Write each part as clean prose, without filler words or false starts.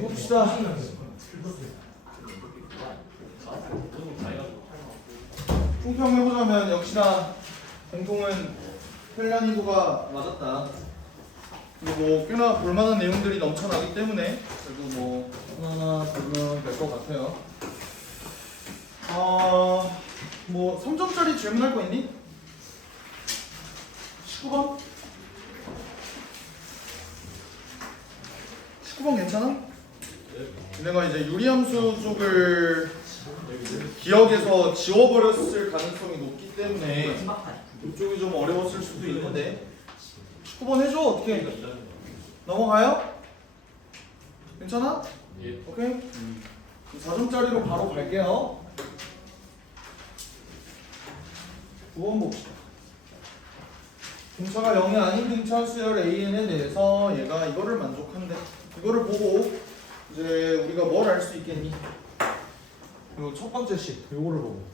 봅시다. 총평해보자면 역시나 공통은 펠라니도가 맞았다. 그리고 뭐 꽤나 볼만한 내용들이 넘쳐나기 때문에 그래도 뭐 하나하나 보면 될 것 같아요. 뭐 3점짜리 질문할 거 있니? 19번? 19번 괜찮아? 내가 이제 유리함수 쪽을 기억에서 지워버렸을 가능성이 높기 때문에 이쪽이 좀 어려웠을 수도 있는데 19번 해줘. 어떻게? 넘어가요? 괜찮아? 예. 오케이? 4점짜리로 바로 갈게요. 9번 봅시다. 등차가 0이 아닌 등차 수열 AN에 대해서 얘가 이거를 만족한대. 이거를 보고 이제 우리가 뭘 알 수 있겠니? 요 첫 번째 식 요거를 보고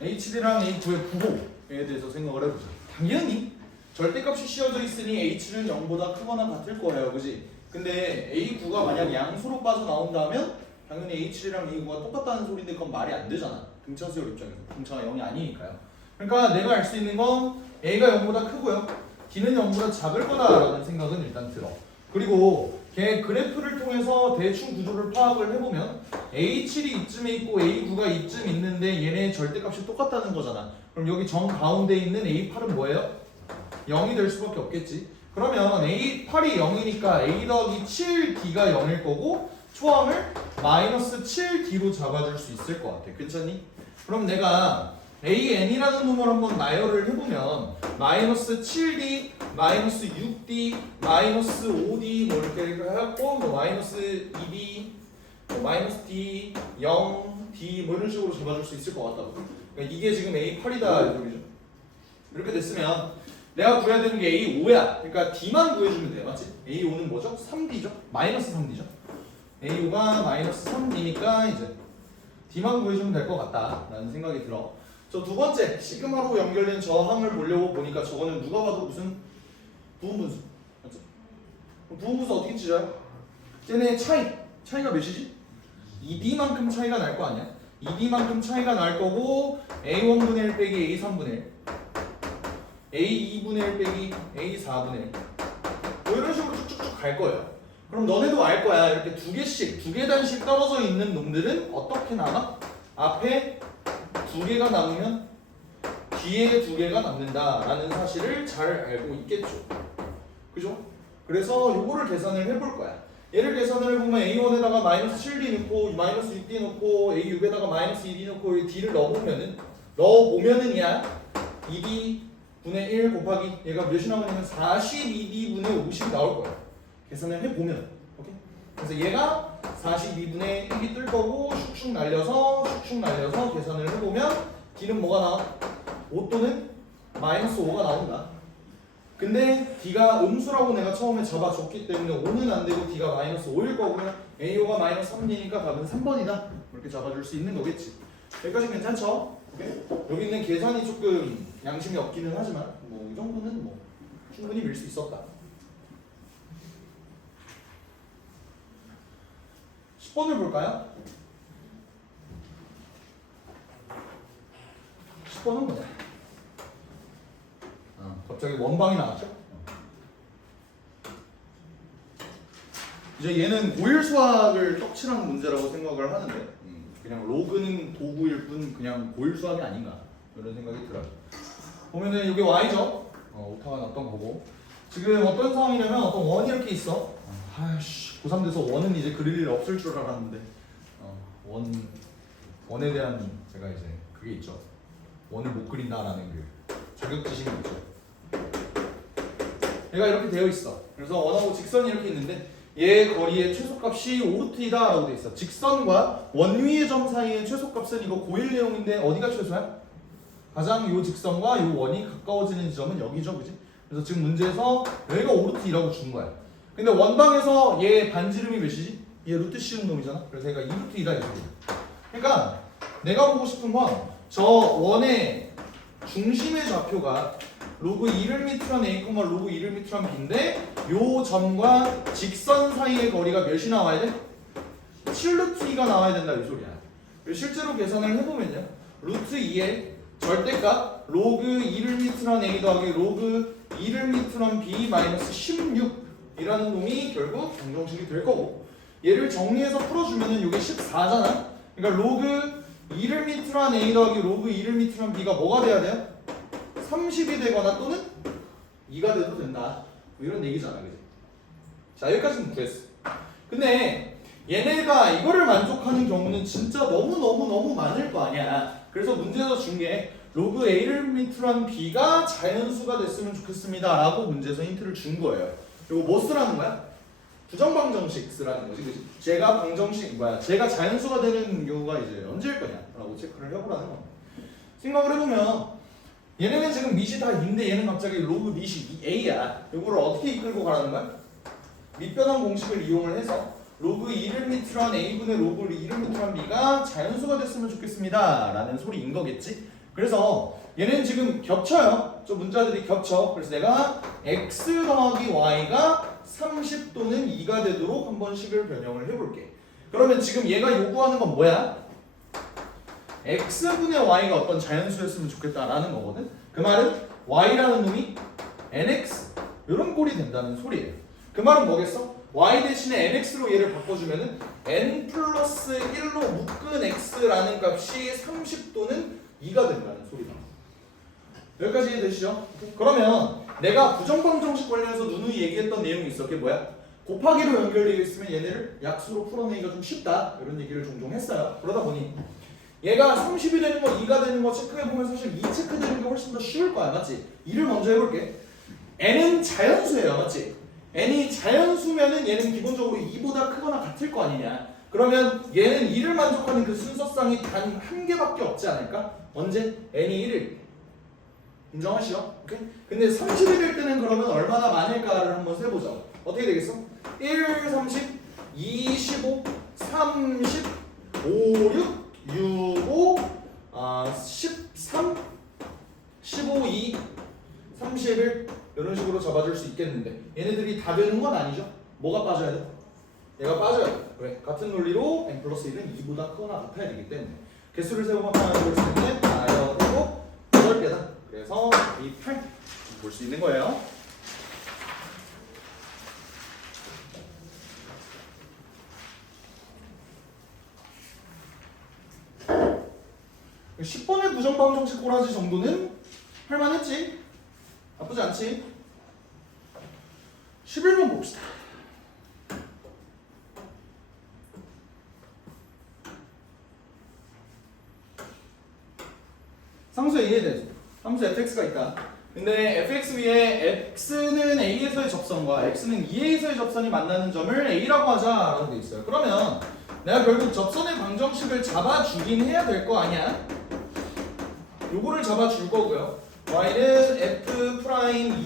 HD랑 A9의 부호에 대해서 생각을 해보자. 당연히 절대값이 씌워져 있으니 H는 0보다 크거나 같을 거예요, 그지? 근데 A9가 만약 양수로 빠져나온다면 당연히 H1이랑 A9가 똑같다는 소리인데 그건 말이 안 되잖아. 등차 수열 입장에서 등차가 0이 아니니까요. 그러니까 내가 알 수 있는 건 A가 0보다 크고요, D는 0보다 작을 거다라는 생각은 일단 들어. 그리고 걔 그래프를 통해서 대충 구조를 파악을 해보면 A7이 이쯤에 있고 A9가 이쯤 있는데 얘네 절대값이 똑같다는 거잖아. 그럼 여기 정 가운데 있는 A8은 뭐예요? 0이 될 수밖에 없겠지. 그러면 A8이 0이니까 A 더하기 7D가 0일 거고 초항을 마이너스 7D로 잡아줄 수 있을 것 같아. 괜찮니? 그럼 내가 AN이라는 놈을 한번 나열을 해보면 마이너스 7D, 마이너스 6D, 마이너스 5D 뭐 이렇게 해갖고 뭐 마이너스 2D, 뭐 마이너스 D, 0, D 뭐 이런 식으로 잡아줄 수 있을 것 같다고. 그러니까 이게 지금 A8이다 이렇게죠. 이렇게 됐으면 내가 구해야 되는 게 A5야. 그러니까 D만 구해주면 돼. 맞지? A5는 뭐죠? 3D죠? 마이너스 3D죠? A5가 마이너스 3D니까 이제 D만 구해주면 될 것 같다 라는 생각이 들어. 저 두 번째 시그마로 연결된 저항을 보려고 보니까 저거는 누가 봐도 무슨 부분분수. 맞지? 그럼 부분분수 어떻게 찢어요? 쟤네 차이가 몇이지? 2D만큼 차이가 날 거 아니야? 2D만큼 차이가 날 거고 A1분의 1 빼기 A3분의 1, A2분의 1 빼기 A4분의 1 뭐 이런 식으로 쭉쭉쭉 갈 거예요. 그럼 너네도 알 거야. 이렇게 두 개씩, 두 계단씩 떨어져 있는 놈들은 어떻게 남아? 앞에 두 개가 남으면 뒤에 두 개가 남는다라는 사실을 잘 알고 있겠죠. 그죠? 그래서 요거를 계산을 해볼 거야. 얘를 계산을 해보면 A1에다가 마이너스 7D 넣고 마이너스 6D 넣고 A6에다가 마이너스 2D 넣고 D를 넣어보면은야 2D 분의 1 곱하기 얘가 몇이 나오냐면 42D 분의 50이 나올 거야. 계산을 해보면. 오케이? 그래서 얘가 42분의 1이 뜰 거고 슉슉 날려서 계산을 해보면 D는 뭐가 나와? 5 또는 마이너스 5가 나온다. 근데 D가 음수라고 내가 처음에 잡아줬기 때문에 5는 안 되고 D가 마이너스 5일 거고요. A5가 마이너스 3D니까 답은 3번이다. 이렇게 잡아줄 수 있는 거겠지. 여기까지 괜찮죠? 오케이? 여기 있는 계산이 조금 양심이 없기는 하지만 뭐 이 정도는 뭐 충분히 밀 수 있었다. 10번을 볼까요? 10번은 뭐냐? 갑자기 원방이 나왔죠? 이제 얘는 고일 수학을 떡칠한 문제라고 생각을 하는데 그냥 로그는 도구일 뿐 그냥 고일 수학이 아닌가 이런 생각이 들어요. 보면은 이게 y죠? 오타가 났던 거고 지금 어떤 상황이냐면 어떤 원이 이렇게 있어. 아이씨 고3 돼서 원은 이제 그릴 일 없을 줄 알았는데 원에 대한 제가 이제 그게 있죠. 원을 못 그린다라는 그 자격지심이 있죠. 얘가 이렇게 되어 있어. 그래서 원하고 직선이 이렇게 있는데 얘 거리의 최소값이 5루트이다 라고 되어 있어. 직선과 원 위의 점 사이의 최소값은 이거 고일 내용인데 어디가 최소야? 가장 요 직선과 요 원이 가까워지는 지점은 여기죠, 그지? 그래서 지금 문제에서 여기가 5루트이라고 준 거야. 근데 원방에서 얘 반지름이 몇이지? 얘 루트 씌운 놈이잖아. 그래서 얘가 2루트이다 이렇게. 그러니까 내가 보고 싶은 건 저 원의 중심의 좌표가 로그 2를 밑으로 한 A, 로그 2를 밑으로 한 B인데 요 점과 직선 사이의 거리가 몇이 나와야 돼? 7루트 2가 나와야 된다 이 소리야. 실제로 계산을 해보면요. 루트 2의 절대값 로그 2를 밑으로 한 A 더하기 로그 2를 밑으로 한 B 마이너스 16이라는 놈이 결국 방정식이 될 거고, 얘를 정리해서 풀어주면은 이게 14잖아. 그러니까 로그 2를 밑으로 한 A 더하기 로그 2를 밑으로 한 B가 뭐가 돼야 돼요? 30이 되거나 또는 2가 돼도 된다. 뭐 이런 얘기잖아, 그지? 자, 여기까지는 구했어. 근데 얘네가 이거를 만족하는 경우는 진짜 너무 많을 거 아니야. 그래서 문제에서 준 게 로그 A를 밑으로 한 B가 자연수가 됐으면 좋겠습니다 라고 문제에서 힌트를 준 거예요. 이거 뭐 쓰라는 거야? 부정방정식 쓰라는 거지, 그치? 제가 제가 자연수가 되는 경우가 이제 언제일 거냐 라고 체크를 해보라는 겁니다. 생각을 해보면 얘네는 지금 밑이 다 2인데 얘는 갑자기 로그 밑이 A야. 이거를 어떻게 이끌고 가라는 거야? 밑변환 공식을 이용을 해서 로그 2를 밑으로 한 A분의 로그 2를 밑으로 한 B가 자연수가 됐으면 좋겠습니다 라는 소리인 거겠지? 그래서 얘는 지금 겹쳐요. 저 문자들이 겹쳐. 그래서 내가 X 더하기 Y가 30 또는 2가 되도록 한번 식을 변형을 해볼게. 그러면 지금 얘가 요구하는 건 뭐야? X분의 Y가 어떤 자연수였으면 좋겠다라는 거거든. 그 말은 Y라는 놈이 NX 이런 꼴이 된다는 소리예요. 그 말은 뭐겠어? Y 대신에 NX로 얘를 바꿔주면은 N 플러스 1로 묶은 X라는 값이 30 또는 2가 된다는 소리다. 여기까지 이해되시죠? 그러면 내가 부정방정식 관련해서 누누이 얘기했던 내용이 있어. 그게 뭐야? 곱하기로 연결되어 있으면 얘네를 약수로 풀어내기가 좀 쉽다. 이런 얘기를 종종 했어요. 그러다 보니 얘가 30이 되는 거, 2가 되는 거 체크해보면 사실 2 체크되는 게 훨씬 더 쉬울 거야. 맞지? 2를 먼저 해볼게. N은 자연수예요. 맞지? N이 자연수면은 얘는 기본적으로 2보다 크거나 같을 거 아니냐. 그러면 얘는 2를 만족하는 그 순서쌍이 단 한 개밖에 없지 않을까? 언제? N이 1일. 인정하시죠? 오케이? 근데 30이 될 때는 그러면 얼마나 많을까를 한번 세보자. 어떻게 되겠어? 1, 30, 25, 30, 5, 6, 6, 5, 13, 15, 2, 31 이런 식으로 잡아줄 수 있겠는데 얘네들이 다 되는 건 아니죠? 뭐가 빠져야 돼? 얘가 빠져야 돼. 왜? 같은 논리로 n 플러스 1은 2보다 크거나 같아야 되기 때문에 개수를 세우면 하나, 둘, 셋, 넷, 다섯, 일곱, 8개다. 그래서 이 8 볼 수 있는 거예요. 그 10번의 부정방정식 꼬라지 정도는 할만했지? 나쁘지 않지? 11번 봅시다. 상수의 이해되죠? 함수 fx가 있다. 근데 fx 위에 x는 a에서의 접선과 x는 2a에서의 접선이 만나는 점을 a라고 하자라고 돼 있어요. 그러면 내가 결국 접선의 방정식을 잡아주긴 해야 될 거 아니야? 요거를 잡아줄 거고요. y는 f 프라임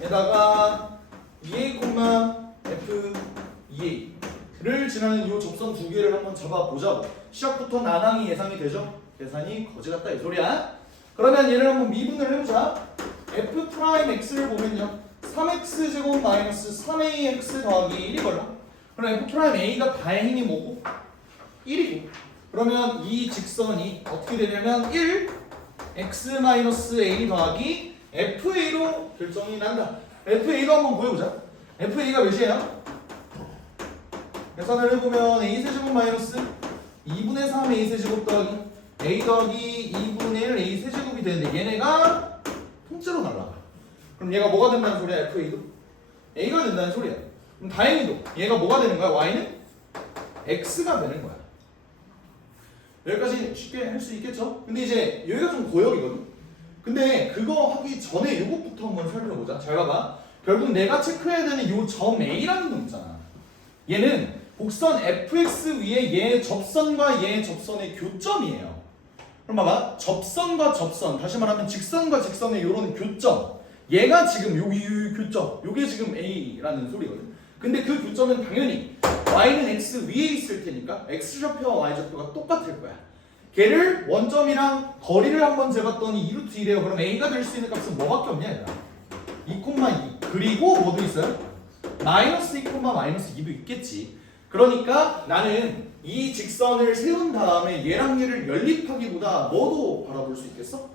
2a에다가 2a, f 2a를 지나는 이 접선 두 개를 한번 잡아보자고. 시작부터 난항이 예상이 되죠? 계산이 거지 같다 이 소리야. 그러면 얘를 한번 미분을 해보자. f 프라임 x를 보면요, 3x 제곱 마이너스 3ax 더하기 1이 걸려. 그럼 f 프라임 a가 다행히 뭐고? 1이고. 그러면 이 직선이 어떻게 되냐면 1 x 마이너스 a 더하기 fa로 결정이 난다. fa도 한번 보여보자. fa가 몇이에요? 계산을 해보면 a 세제곱 마이너스 2분의 3 a 세제곱 더하기 a 더하기 2분의 1 a 세제곱이 되는데 얘네가 통째로 날라가. 그럼 얘가 뭐가 된다는 소리야? fa도? a가 된다는 소리야. 그럼 다행히도 얘가 뭐가 되는 거야? y는 x가 되는 거야. 여기까지 쉽게 할 수 있겠죠? 근데 이제 여기가 좀 고역이거든? 근데 그거 하기 전에 이것부터 한번 살펴보자. 잘 봐봐. 결국 내가 체크해야 되는 이 점 A라는 놈 있잖아. 얘는 곡선 fx 위에 얘 접선과 얘 접선의 교점이에요. 그럼 봐봐. 접선과 접선, 다시 말하면 직선과 직선의 이런 교점. 얘가 지금 여기 교점, 요게 지금 A라는 소리거든. 근데 그 교점은 당연히 y는 x 위에 있을 테니까 x좌표와 y좌표가 똑같을 거야. 걔를 원점이랑 거리를 한번 재봤더니 2루트 1이에요. 그럼 A가 될 수 있는 값은 뭐밖에 없냐 얘들아? 2,2 그리고 뭐도 있어요? 마이너스 2, 마이너스 2도 있겠지. 그러니까 나는 이 직선을 세운 다음에 얘랑 얘를 연립하기보다 뭐도 바라볼 수 있겠어?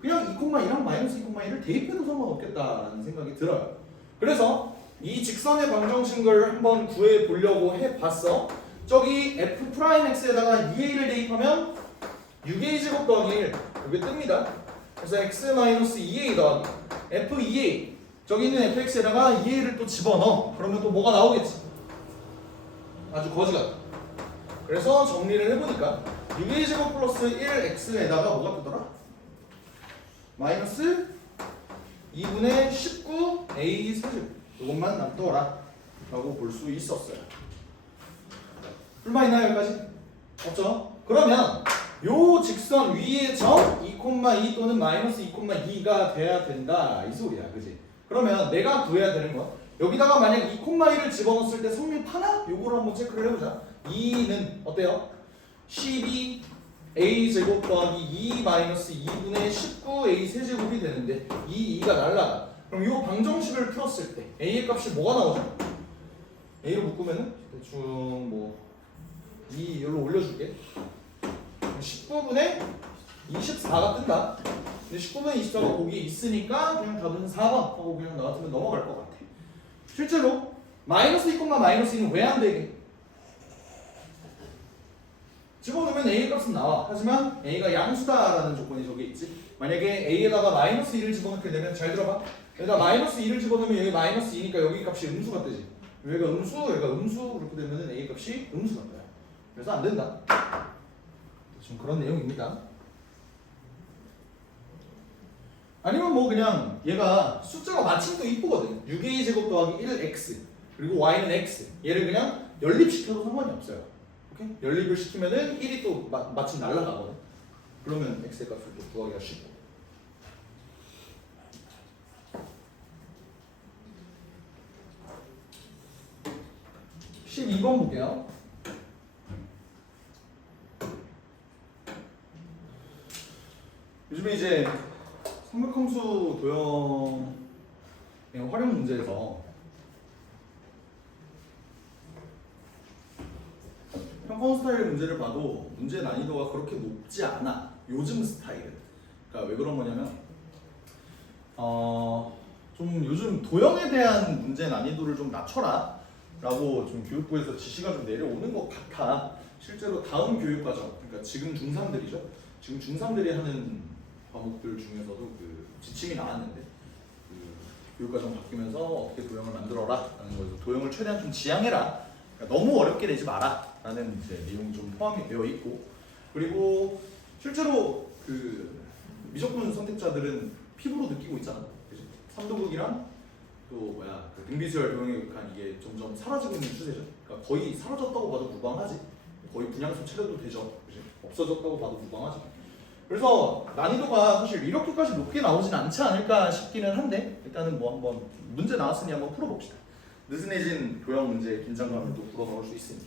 그냥 2,2랑 마이너스 2,2를 대입해도 상관없겠다라는 생각이 들어요. 그래서 이 직선의 방정식을 한번 구해보려고 해봤어. 저기 f'x에다가 2a를 대입하면 6a 제곱 더하기 1 이게 뜹니다. 그래서 x-2a 더하기 f2a 저기 있는 fx에다가 2a를 또 집어넣어. 그러면 또 뭐가 나오겠지? 아주 거지 같다. 그래서 정리를 해보니까 6a 제곱 플러스 1x에다가 뭐가 뜨더라? 마이너스 2분의 19a 세제곱 이것만 남더라 라고 볼 수 있었어요. 불만 있나요 여기까지? 없죠? 그러면 요 직선 위의 점 2,2 또는 마이너스 2,2가 돼야 된다 이 소리야, 그지? 그러면 내가 구해야 되는 건 여기다가 만약 2,2를 집어넣었을 때 성립 하나? 요거를 한번 체크를 해보자. 2는 어때요? 12a 제곱 더하기 2 마이너스 2분의 19a 세제곱이 되는데 이 2가 날라가. 그럼 요 방정식을 풀었을 때 a의 값이 뭐가 나오죠? a로 묶으면은 대충 뭐 2 여기로 올려줄게. 19분의 24가 뜬다. 근데 19분의 24가 거기에 있으니까 그냥 답은 4번 하고 그냥 나 같으면 넘어갈 것 같아. 실제로 마이너스 2, 마이너스 2는 왜 안 되게? 집어넣으면 a 값은 나와. 하지만 a가 양수다라는 조건이 저기 있지. 만약에 a에다가 마이너스 2를 집어넣게 되면 잘 들어봐. 여기다 마이너스 2를 집어넣으면 여기 마이너스 2니까 여기 값이 음수가 뜨지. 여기가 음수, 여기가 음수 그렇게 되면 a 값이 음수가 떠요. 그래서 안 된다. 지금 그런 내용입니다. 아니면 뭐 그냥 얘가 숫자가 마침도 이쁘거든. 6a 제곱 더하기 1x 그리고 y는 x 얘를 그냥 연립시켜도 상관이 없어요. 오케이? 연립을 시키면은 1이 또 마침 날라가거든. 그러면 x의 값을 또 구하기가 쉽고. 12번 볼게요. 요즘에 이제 삼각함수 도형 활용 문제에서 평가원 스타일 문제를 봐도 문제 난이도가 그렇게 높지 않아. 요즘 스타일은. 그러니까 왜 그런 거냐면 좀 요즘 도형에 대한 문제 난이도를 좀 낮춰라 라고 좀 교육부에서 지시가 좀 내려오는 것 같아. 실제로 다음 교육과정, 그러니까 지금 중3들이죠. 지금 중3들이 하는 과목들 중에서도 그 지침이 나왔는데 그 교육과정 바뀌면서 어떻게 도형을 만들어라 라는 거에서 도형을 최대한 좀 지양해라. 그러니까 너무 어렵게 내지 마라 라는 이제 내용이 좀 포함이 되어 있고, 그리고 실제로 그 미적분 선택자들은 피부로 느끼고 있잖아. 그치? 삼도극이랑 또 뭐야 그 등비수열 도형의 극한 이게 점점 사라지고 있는 추세죠. 그러니까 거의 사라졌다고 봐도 무방하지. 거의 분양소 차려도 되죠. 그치? 없어졌다고 봐도 무방하지. 그래서 난이도가 사실 이렇게까지 높게 나오진 않지 않을까 싶기는 한데 일단은 뭐 한번 문제 나왔으니 한번 풀어봅시다. 느슨해진 도형 문제 긴장감을 또 불어넣을 수 있으니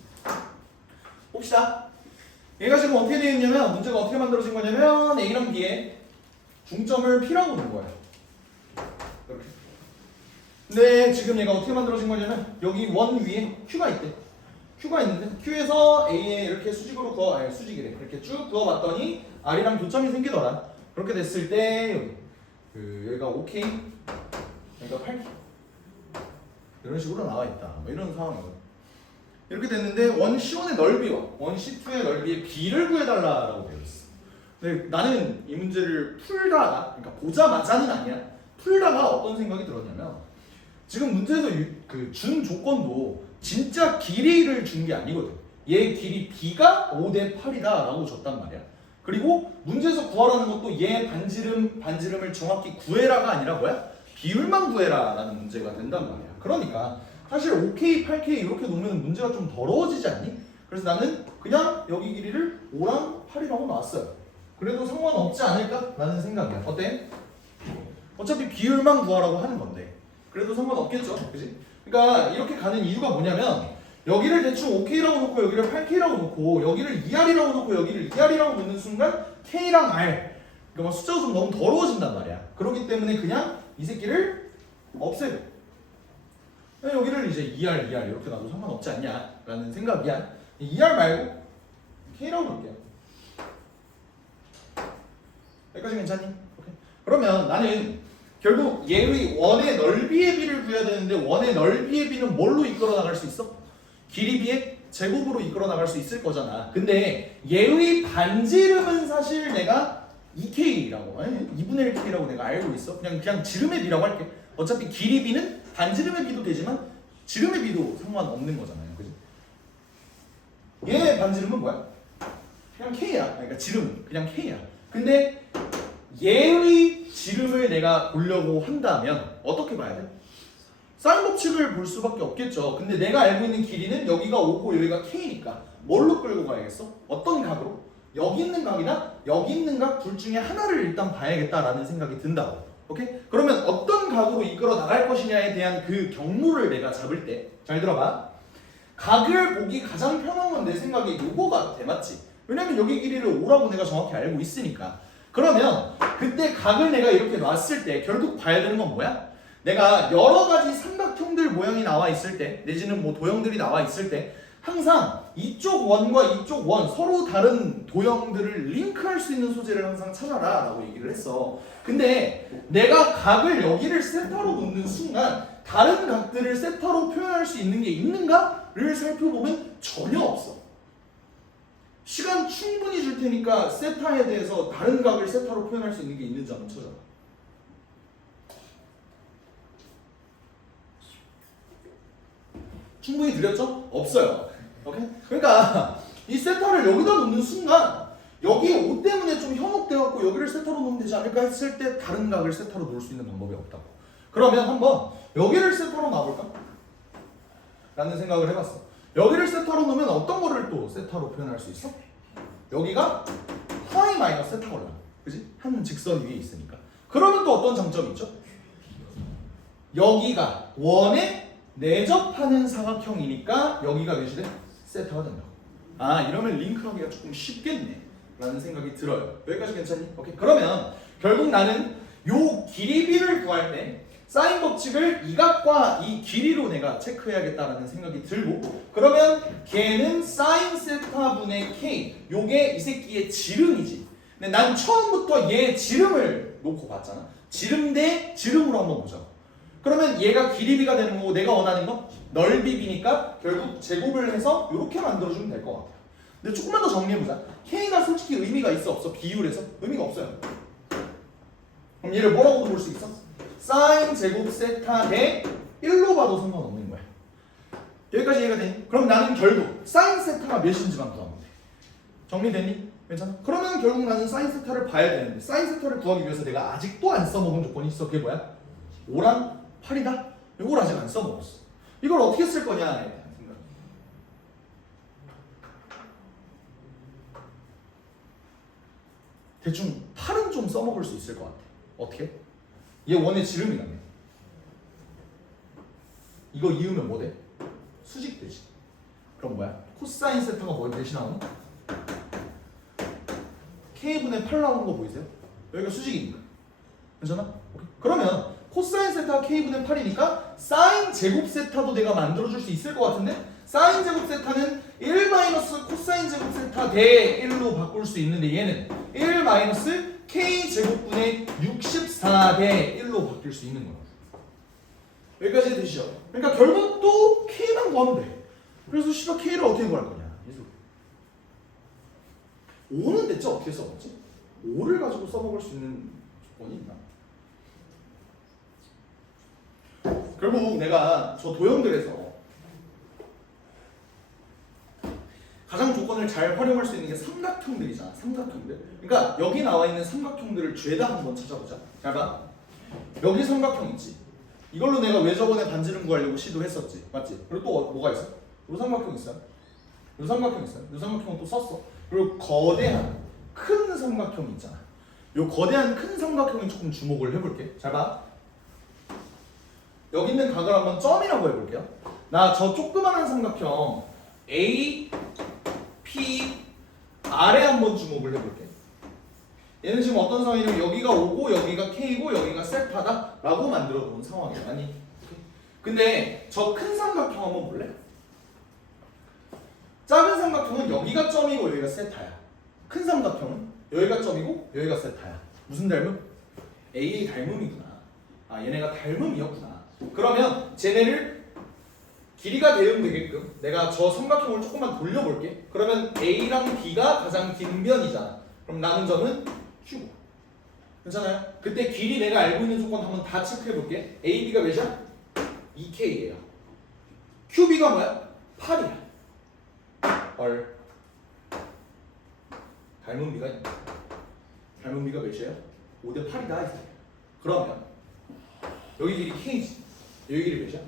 봅시다. 얘가 지금 어떻게 되어 있냐면 문제가 어떻게 만들어진 거냐면 A랑 B에 중점을 P라고 놓은 거예요. 이렇게. 근데 지금 얘가 어떻게 만들어진 거냐면 여기 원 위에 Q가 있대. Q가 있는데 Q에서 A에 이렇게 수직으로 수직이래. 이렇게 쭉 그어봤더니 R이랑 교점이 생기더라. 그렇게 됐을 때 여기가 5K, 여기가 8K 이런 식으로 나와 있다. 뭐 이런 상황이거든. 이렇게 됐는데 원 C1의 넓이와 원 C2의 넓이의 B를 구해달라라고 되어 있어. 근데 나는 이 문제를 풀다가, 그러니까 보자마자는 아니야. 풀다가 어떤 생각이 들었냐면 지금 문제에서 그 준 조건도 진짜 길이를 준 게 아니거든. 얘 길이 B가 5대 8이다라고 줬단 말이야. 그리고 문제에서 구하라는 것도 얘 반지름을 정확히 구해라가 아니라 뭐야? 비율만 구해라라는 문제가 된단 말이야. 그러니까 사실 5K, 8K 이렇게 놓으면 문제가 좀 더러워지지 않니? 그래서 나는 그냥 여기 길이를 5랑 8이라고 놨어요. 그래도 상관없지 않을까라는 생각이야. 어때? 어차피 비율만 구하라고 하는 건데 그래도 상관없겠죠, 그지? 그러니까 이렇게 가는 이유가 뭐냐면 여기를 대충 5K라고 놓고 여기를 8K라고 놓고 여기를 2R이라고 놓고 여기를 2R이라고 놓는 순간 K랑 R 그러니까 숫자가 좀 너무 더러워진단 말이야. 그렇기 때문에 그냥 이 새끼를 없애요. 여기를 이제 2R, 2R 이렇게 놔도 상관없지 않냐라는 생각이야. 2R 말고 K라고 놓을게요. 여기까지 괜찮니? 오케이. 그러면 나는 결국 얘의 원의 넓이의 비를 구해야 되는데 원의 넓이의 비는 뭘로 이끌어 나갈 수 있어? 길이 비의 제곱으로 이끌어 나갈 수 있을 거잖아. 근데 얘의 반지름은 사실 내가 2K라고 2분의 1K라고 내가 알고 있어. 그냥 지름의 비라고 할게. 어차피 길이 비는 반지름의 비도 되지만 지름의 비도 상관없는 거잖아요. 그지? 얘의 반지름은 뭐야? 그냥 K야. 그러니까 지름은 그냥 K야. 근데 얘의 지름을 내가 보려고 한다면 어떻게 봐야 돼? 사인 법칙을 볼 수밖에 없겠죠. 근데 내가 알고 있는 길이는 여기가 5고 여기가 K니까 뭘로 끌고 가야겠어? 어떤 각으로? 여기 있는 각이나 여기 있는 각 둘 중에 하나를 일단 봐야겠다라는 생각이 든다고. 오케이? 그러면 어떤 각으로 이끌어 나갈 것이냐에 대한 그 경로를 내가 잡을 때 잘 들어봐. 각을 보기 가장 편한 건 내 생각에 요거 같아. 맞지? 왜냐면 여기 길이를 5라고 내가 정확히 알고 있으니까. 그러면 그때 각을 내가 이렇게 놨을 때 결국 봐야 되는 건 뭐야? 내가 여러 가지 삼각형들 모양이 나와 있을 때 내지는 뭐 도형들이 나와 있을 때 항상 이쪽 원과 이쪽 원 서로 다른 도형들을 링크할 수 있는 소재를 항상 찾아라 라고 얘기를 했어. 근데 내가 각을 여기를 세타로 놓는 순간 다른 각들을 세타로 표현할 수 있는 게 있는가를 살펴보면 전혀 없어. 시간 충분히 줄 테니까 세타에 대해서 다른 각을 세타로 표현할 수 있는 게 있는지 한번 찾아봐. 충분히 드렸죠? 없어요. 오케이? 그러니까 이 세타를 여기다 놓는 순간 여기 5 때문에 좀 현혹돼갖고 여기를 세타로 놓으면 되지 않을까 했을 때 다른 각을 세타로 놓을 수 있는 방법이 없다고. 그러면 한번 여기를 세타로 놔볼까? 라는 생각을 해봤어. 여기를 세타로 놓으면 어떤 거를 또 세타로 표현할 수 있어? 여기가 파이 마이너스 세타거든. 그지? 한 직선 위에 있으니까. 그러면 또 어떤 장점이 있죠? 여기가 원에 내접하는 사각형이니까 여기가 몇이 돼? 세타가 된다고. 아, 이러면 링크하기가 조금 쉽겠네 라는 생각이 들어요. 여기까지 괜찮니? 오케이. 그러면 결국 나는 요 길이비를 구할 때 사인 법칙을 이 각과 이 길이로 내가 체크해야겠다라는 생각이 들고, 그러면 걔는 사인 세타분의 K, 요게 이 새끼의 지름이지. 근데 난 처음부터 얘 지름을 놓고 봤잖아. 지름 대 지름으로 한번 보자. 그러면 얘가 길이비가 되는 거고 내가 원하는 거 넓이비니까 결국 제곱을 해서 이렇게 만들어주면 될 것 같아요. 근데 조금만 더 정리해보자. K가 솔직히 의미가 있어 없어? 비율에서? 의미가 없어요. 그럼 얘를 뭐라고 볼 수 있어? 사인 제곱 세타 대 1로 봐도 상관없는 거야. 여기까지 이해가 되니? 그럼 나는 결국 사인 세타가 몇인지만 구하면 돼. 정리됐니? 괜찮아? 그러면 결국 나는 사인 세타를 봐야 되는데 사인 세타를 구하기 위해서 내가 아직도 안 써먹은 조건이 있어. 그게 뭐야? 5랑 8이다? 이걸 아직 안 써먹었어. 이걸 어떻게 쓸 거냐에 대한 생각. 대충 8은 좀 써먹을 수 있을 것 같아. 어떻게? 얘 원의 지름이라며. 이거 이으면 뭐 돼? 수직되지. 그럼 뭐야? 코사인 세타가 뭐 몇이 나오니? K분의 8 나오는 거 보이세요? 여기가 수직이니까. 괜찮아? 오케이. 그러면 코사인 세타가 K분의 8이니까 사인 제곱 세타도 내가 만들어줄 수 있을 것 같은데? 사인 제곱 세타는 1 마이너스 코사인 제곱 세타 대 1로 바꿀 수 있는데 얘는 1 마이너스 K 제곱분의 64 대 1로 바뀔 수 있는 거야. 여기까지 되시죠? 그러니까 결국 또 K만 구하면 돼. 그래서 씨발 K를 어떻게 구할 거냐? 5는 대체 어떻게 써먹지? 5를 가지고 써먹을 수 있는 조건이 있나? 결국 내가 저 도형들에서 가장 조건을 잘 활용할 수 있는 게 삼각형들이잖아. 삼각형들. 그러니까 여기 나와 있는 삼각형들을 죄다 한번 찾아보자. 잘 봐. 여기 삼각형 있지. 이걸로 내가 왜 저번에 반지름 구하려고 시도했었지. 맞지? 그리고 또 뭐가 있어? 요 삼각형 있어. 요 삼각형 있어. 요 삼각형은 또 썼어. 그리고 거대한 큰 삼각형이 있잖아. 요 거대한 큰 삼각형에 조금 주목을 해볼게. 잘 봐. 여기 있는 각을 한번 점이라고 해볼게요. 나 저 조그마한 삼각형 A, P, R에 한번 주목을 해볼게. 얘는 지금 어떤 상황이냐면 여기가 O고 여기가 K고 여기가 세타다 라고 만들어 놓은 상황이야. 아니? 근데 저 큰 삼각형 한번 볼래? 작은 삼각형은 여기가 점이고 여기가 세타야. 큰 삼각형은 여기가 점이고 여기가 세타야. 무슨 닮음? A의 닮음이구나. 아, 얘네가 닮음이었구나. 그러면 쟤네를 길이가 대응되게끔 내가 저 삼각형을 조금만 돌려볼게. 그러면 A랑 B가 가장 긴 면이잖아. 그럼 남은 점은 Q고. 괜찮아요? 그때 길이 내가 알고 있는 조건 한번 다 체크해볼게. A, B가 몇이야? 2K예요. QB가 뭐야? 8이야. 헐. 닮은 B가 있네. 닮은 B가 몇이에요? 5대 8이다. 그러면 여기 길이 K지. 여기 길이 몇이야?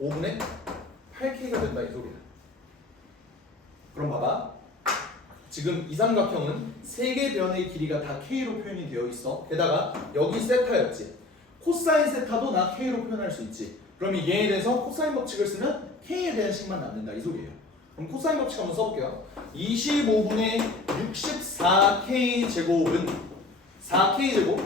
5분의 8K가 된다 이 소리야. 그럼 봐봐. 지금 이 삼각형은 세 개 변의 길이가 다 K로 표현이 되어 있어. 게다가 여기 세타였지. 코사인 세타도 나 K로 표현할 수 있지. 그럼 얘에 대해서 코사인 법칙을 쓰면 K에 대한 식만 남는다 이 소리예요. 그럼 코사인 법칙 한번 써볼게요. 25분의 64K 제곱은 4K 제곱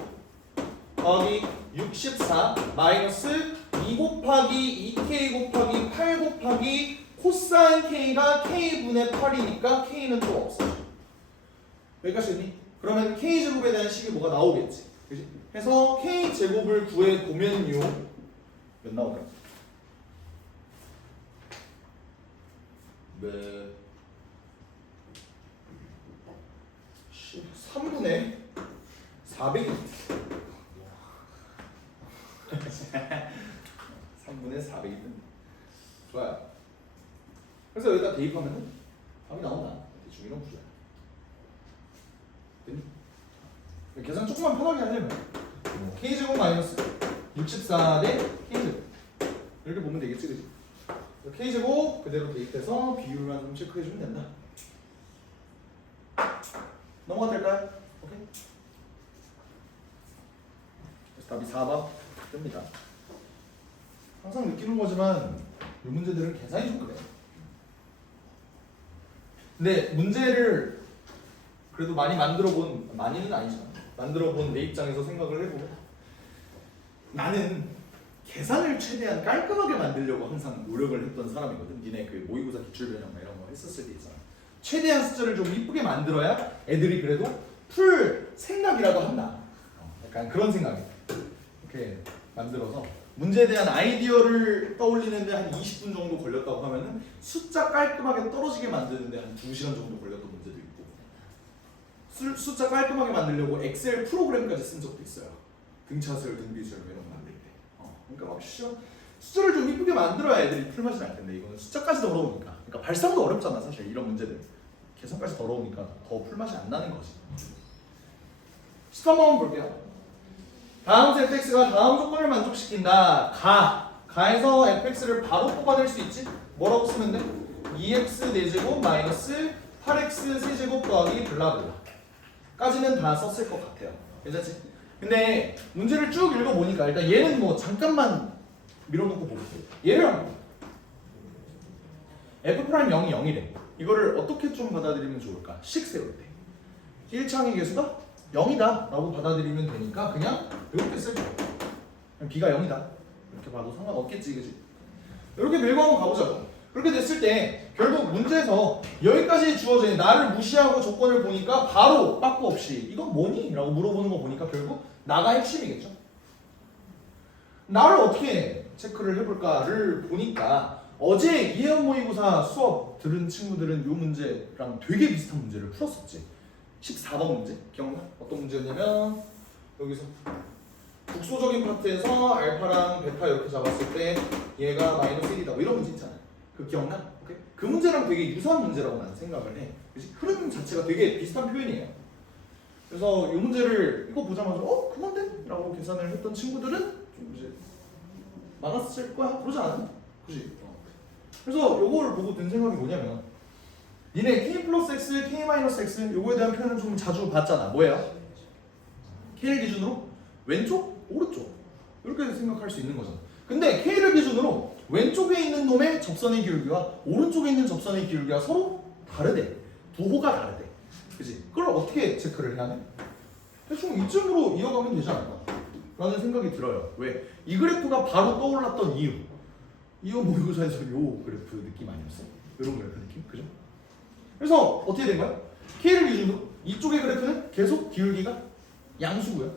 더하기 64 마이너스 2 곱하기 2K 곱하기 8 곱하기 코사인 K가 K분의 8이니까 K는 또 없어. 여기까지 됐니? 그러면 K제곱에 대한 식이 뭐가 나오겠지. 그치? 해서 K제곱을 구해보면요. 몇 나올까? 네. 3분의 400이 3분의 400이 좋아요. 그래서 여기다 대입하면 답이 나온다. 대충 이런 구조야. 됐니? 계산 조금만 편하게 하려면 K제곱 마이너스 64 대 K제곱 이렇게 보면 되겠지, 그치? K제곱 그대로 대입해서 비율만 좀 체크해주면 된다. 넘어가도 될까요? 오케이? 그래서 답이 4번 뜹니다. 항상 느끼는 거지만 이 문제들은 계산이 좀 그래. 근데 문제를 그래도 많이 만들어본, 많이는 아니지만 만들어본 내 입장에서 생각을 해보면 나는 계산을 최대한 깔끔하게 만들려고 항상 노력을 했던 사람이거든. 니네 그 모의고사 기출변형 이런 거 했었을 때 있잖아. 최대한 숫자를 좀 이쁘게 만들어야 애들이 그래도 풀 생각이라도 한다. 약간 그런 생각이 이렇게 만들어서 문제에 대한 아이디어를 떠올리는데 한 20분 정도 걸렸다고 하면은 숫자 깔끔하게 떨어지게 만드는데 한 2시간 정도 걸렸던 문제도 있고 숫자 깔끔하게 만들려고 엑셀 프로그램까지 쓴 적도 있어요. 등차수열, 등비수열 이런 거 만들 때. 그러니까 막 숫자를 좀 이쁘게 만들어야 애들이 풀맛이 날 텐데 이거는 숫자까지도 어려우니까. 그러니까 발상도 어렵잖아 사실 이런 문제들. 계산까지 더 어려우니까 더 풀맛이 안 나는 거지. 13번 볼게요. 다음 fx가 다음 조건을 만족시킨다. 가에서 fx를 바로 뽑아낼 수 있지? 뭐라고 쓰면 돼? 2x 4제곱 마이너스 8x 세제곱 더하기 블라블라 까지는 다 썼을 것 같아요. 괜찮지? 근데 문제를 쭉 읽어보니까 일단 얘는 뭐 잠깐만 밀어놓고 볼게요. 얘를 f'0이 0이래. 이거를 어떻게 좀 받아들이면 좋을까? 식 세울 때 1창의 개수가 0이다 라고 받아들이면 되니까 그냥 이렇게 쓸게요. 그냥 b가 0이다 이렇게 봐도 상관없겠지, 그치? 이렇게 밀고 한번 가보자고. 그렇게 됐을 때 결국 문제에서 여기까지 주어져 있는 나를 무시하고 조건을 보니까 바로 빠꾸 없이 이건 뭐니? 라고 물어보는 거 보니까 결국 나가 핵심이겠죠. 나를 어떻게 체크를 해볼까를 보니까 어제 이해원 모의고사 수업 들은 친구들은 이 문제랑 되게 비슷한 문제를 풀었었지. 14번 문제 기억나? 어떤 문제였냐면 여기서 국소적인 파트에서 알파랑 베타 이렇게 잡았을 때 얘가 마이너스 1이다 뭐 이런 문제 있잖아. 그 기억나? 오케이? 그 문제랑 되게 유사한 문제라고 나는 생각을 해. 그치? 흐름 자체가 되게 비슷한 표현이에요. 그래서 이 문제를 이거 보자마자 그만데? 라고 계산을 했던 친구들은 좀 이제 막았을 거야? 그러지 않았나? 그치? 그래서 요거를 보고 든 생각이 뭐냐면 니네 k 플러스 x, k 마이너스 x 요거에 대한 표현을 좀 자주 봤잖아. 뭐예요? k를 기준으로 왼쪽, 오른쪽 이렇게 생각할 수 있는 거잖아. 근데 k를 기준으로 왼쪽에 있는 놈의 접선의 기울기와 오른쪽에 있는 접선의 기울기가 서로 다르대. 부호가 다르대. 그치? 그걸 어떻게 체크를 해야 돼? 대충 이쯤으로 이어가면 되지 않을까? 라는 생각이 들어요. 왜? 이 그래프가 바로 떠올랐던 이유. 이거 모의고사에서 요 그래프 느낌 아니었어? 이런 그래프 느낌? 그죠? 그래서 어떻게 된 거야? K를 기준으로 이쪽의 그래프는 계속 기울기가 양수고요.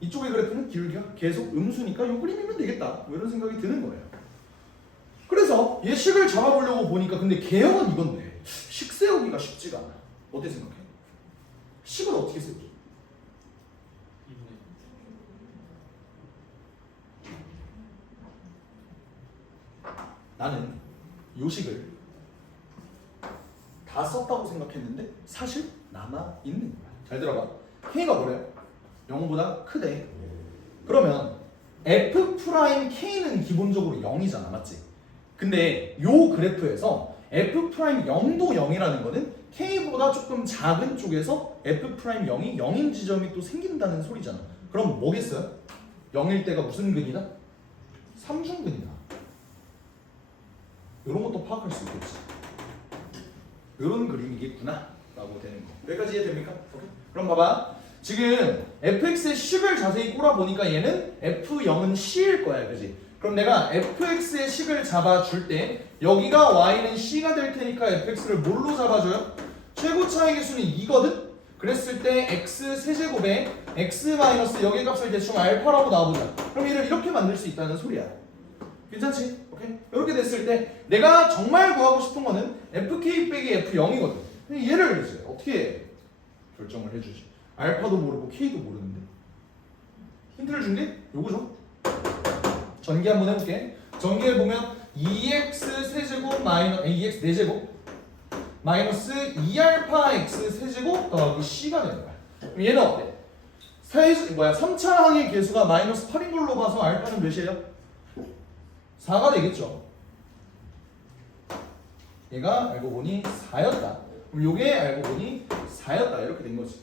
이쪽의 그래프는 기울기가 계속 음수니까 요 그림이면 되겠다. 뭐 이런 생각이 드는 거예요. 그래서 얘 식을 잡아보려고 보니까 근데 개형은 이건데 식 세우기가 쉽지가 않아. 어떻게 생각해? 식을 어떻게 세우지? 나는 요 식을 다 썼다고 생각했는데 사실 남아있는 거야. 잘 들어봐. K가 뭐래요? 0보다 크대. 그러면 F'K는 기본적으로 0이잖아. 맞지? 근데 요 그래프에서 F'영도 0이라는 거는 K보다 조금 작은 쪽에서 F'영이 0인 지점이 또 생긴다는 소리잖아. 그럼 뭐겠어요? 0일 때가 무슨 근이다? 삼중근이다. 이런 것도 파악할 수 있겠지. 이런 그림이겠구나 라고 되는 거. 여기까지 이해됩니까? 오케이. 그럼 봐봐. 지금 fx의 식을 자세히 꼬라보니까 얘는 f0은 c일 거야. 그지? 그럼 내가 fx의 식을 잡아줄 때 여기가 y는 c가 될 테니까 fx를 뭘로 잡아줘요? 최고 차이 계수는 2거든? 그랬을 때 x 세제곱에 x 마이너스 여기 값을 대충 알파라고 나와보자. 그럼 얘를 이렇게 만들 수 있다는 소리야. 괜찮지? 오케이? 이렇게 됐을 때 내가 정말 구하고 싶은 거는 fk 빼기 f0이거든. 얘를 이제 어떻게 결정을 해주지? 알파도 모르고 k도 모르는데 힌트를 준 게 요거죠. 전개 한번 해볼게. 전개해 보면 2x 세제곱 마이너스 2x 4제곱 마이너스 2알파 x 세제곱 더하기 c가 되는 거야. 그럼 얘는 어때? 3차 항의 개수가 마이너스 8인 걸로 봐서 알파는 몇이에요? 4가 되겠죠. 얘가 알고 보니 4였다. 그럼 요게 알고 보니 4였다. 이렇게 된 거지.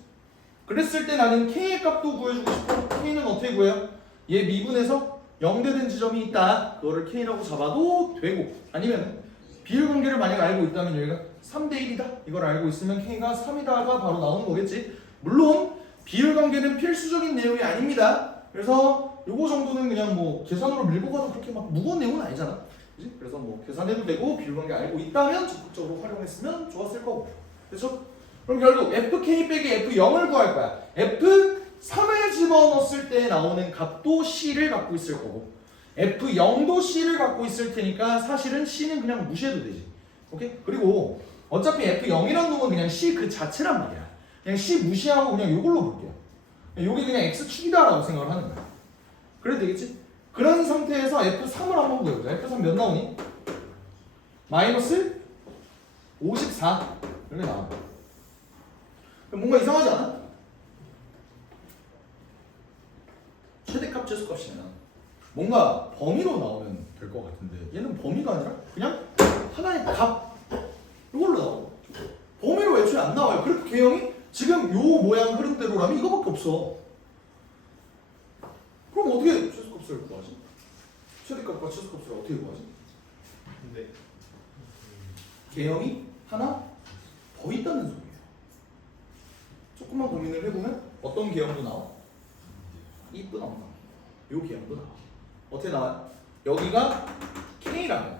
그랬을 때 나는 K의 값도 구해주고 싶어. K는 어떻게 구해요? 얘 미분에서 0되는 지점이 있다. 그거를 K라고 잡아도 되고, 아니면 비율 관계를 만약 알고 있다면 여기가 3대 1이다. 이걸 알고 있으면 K가 3이다가 바로 나오는 거겠지. 물론 비율 관계는 필수적인 내용이 아닙니다. 그래서 요거 정도는 그냥 뭐 계산으로 밀고 가도 그렇게 막 무거운 내용은 아니잖아. 그치? 그래서 뭐 계산해도 되고 비율 관계 알고 있다면 적극적으로 활용했으면 좋았을 거고. 그렇죠? 그럼 결국 fk 빼기 f0을 구할 거야. f3을 집어넣었을 때 나오는 값도 c를 갖고 있을 거고 f0도 c를 갖고 있을 테니까 사실은 c는 그냥 무시해도 되지. 오케이? 그리고 어차피 f0이라는 놈은 그냥 c 그 자체란 말이야. 그냥 c 무시하고 그냥 요걸로 볼게요. 요게 그냥 x축이다 라고 생각을 하는 거야. 그래도 되겠지? 그런 상태에서 f3을 한번 구해보자. f3 몇 나오니? 마이너스 54 이렇게 나와. 뭔가 이상하지 않아? 최대값 최소값이면 뭔가 범위로 나오면 될 것 같은데 얘는 범위가 아니라 그냥 하나의 값 이걸로 나와. 범위로 애초에 안 나와요. 그래서 개형이 지금 요 모양 흐름대로라면 이거밖에 없어. 그럼 어떻게 최소값을 구하지? 최대값과 최소값을 어떻게 구하지? 근데 개형이 하나 더 있다는 소리예요. 조금만 고민을 해보면 어떤 개형도 나와? 이쁜 엉망. 요 개형도 나와. 어떻게 나와요? 여기가 K라면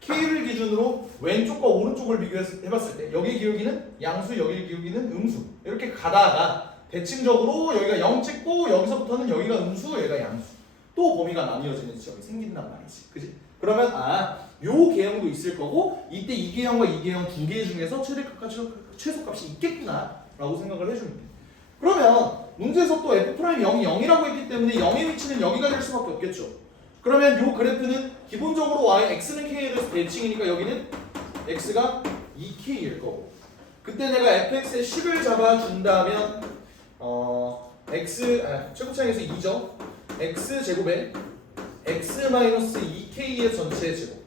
K를 기준으로 왼쪽과 오른쪽을 비교해봤을 때 여기 기울기는 양수, 여기 기울기는 음수. 이렇게 가다가 대칭적으로 여기가 0 찍고 여기서부터는 여기가 음수, 여기가 양수. 또 범위가 나뉘어지는 지점이 생긴단 말이지. 그지? 그러면 요 개형도 있을 거고 이때 이 개형과 이 개형 두 개 중에서 최대값과 최소값이 있겠구나 라고 생각을 해주면 돼. 그러면 문제에서 또 F'Y 0이라고 했기 때문에 0의 위치는 여기가 될 수밖에 없겠죠. 그러면 요 그래프는 기본적으로 y, x는 k에 대해서 대칭이니까 여기는 x가 2k일 거고 그때 내가 fx의 식을 잡아준다면 최고차항에서 2죠. x 제곱에 x-2k의 전체 제곱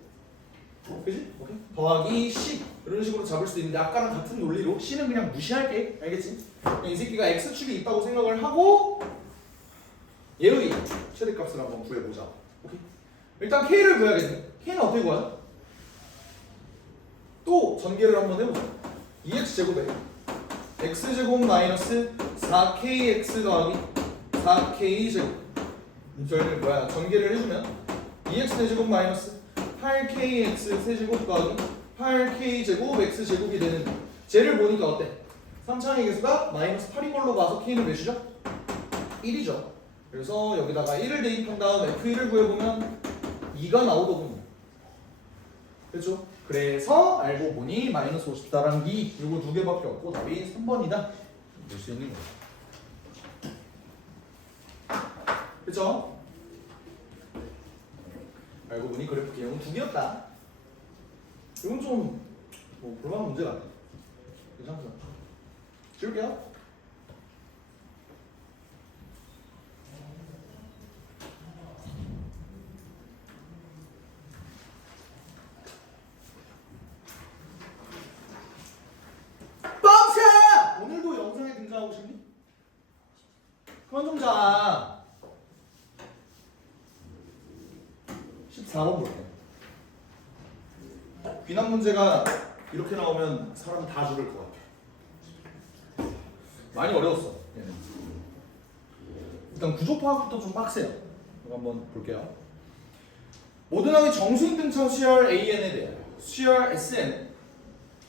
그지? 오케이? 더하기 c 이런 식으로 잡을 수 있는데 아까랑 같은 논리로 c는 그냥 무시할게. 알겠지? 이 새끼가 x축이 있다고 생각을 하고 얘의 최대값을 한번 구해보자. 오케이? 일단 k를 구해야겠네. K는 어떻게 구하죠? 또 전개를 한번 해보자. 2x제곱에 x제곱 마이너스 4kx 더하기 4k제곱. 저희는 뭐야? 전개를 해주면 2x 제곱 마이너스 8kx 세제곱 더하기 8k제곱 x제곱이 되는 쟤를 보니까 어때? 3차의 개수가 마이너스 8인 걸로 봐서 k는 몇이죠? 1이죠. 그래서 여기다가 1을 대입한 다음 f1을 구해보면 2가 나오더군요. 그렇죠? 그래서 알고 보니 마이너스 54랑 2 요거 두 개밖에 없고 답이 3번이다 볼 수 있는 거예요. 그렇죠? 알고 보니 그래프 개형은 두 개였다. 이건 좀뭐 볼만한 문제 같아. 괜찮죠? 지울게요. 뻥차! 오늘도 영상에 등장하고 싶니? 그만 좀 자. 14번 볼게. 비난 문제가 이렇게 나오면 사람 다 죽을 것 같아. 많이 어려웠어. 얘는. 일단 구조 파악부터 좀 빡세요. 이거 한번 볼게요. 모든 항의 정수인 등차 수열 AN에 대하여 수열 SN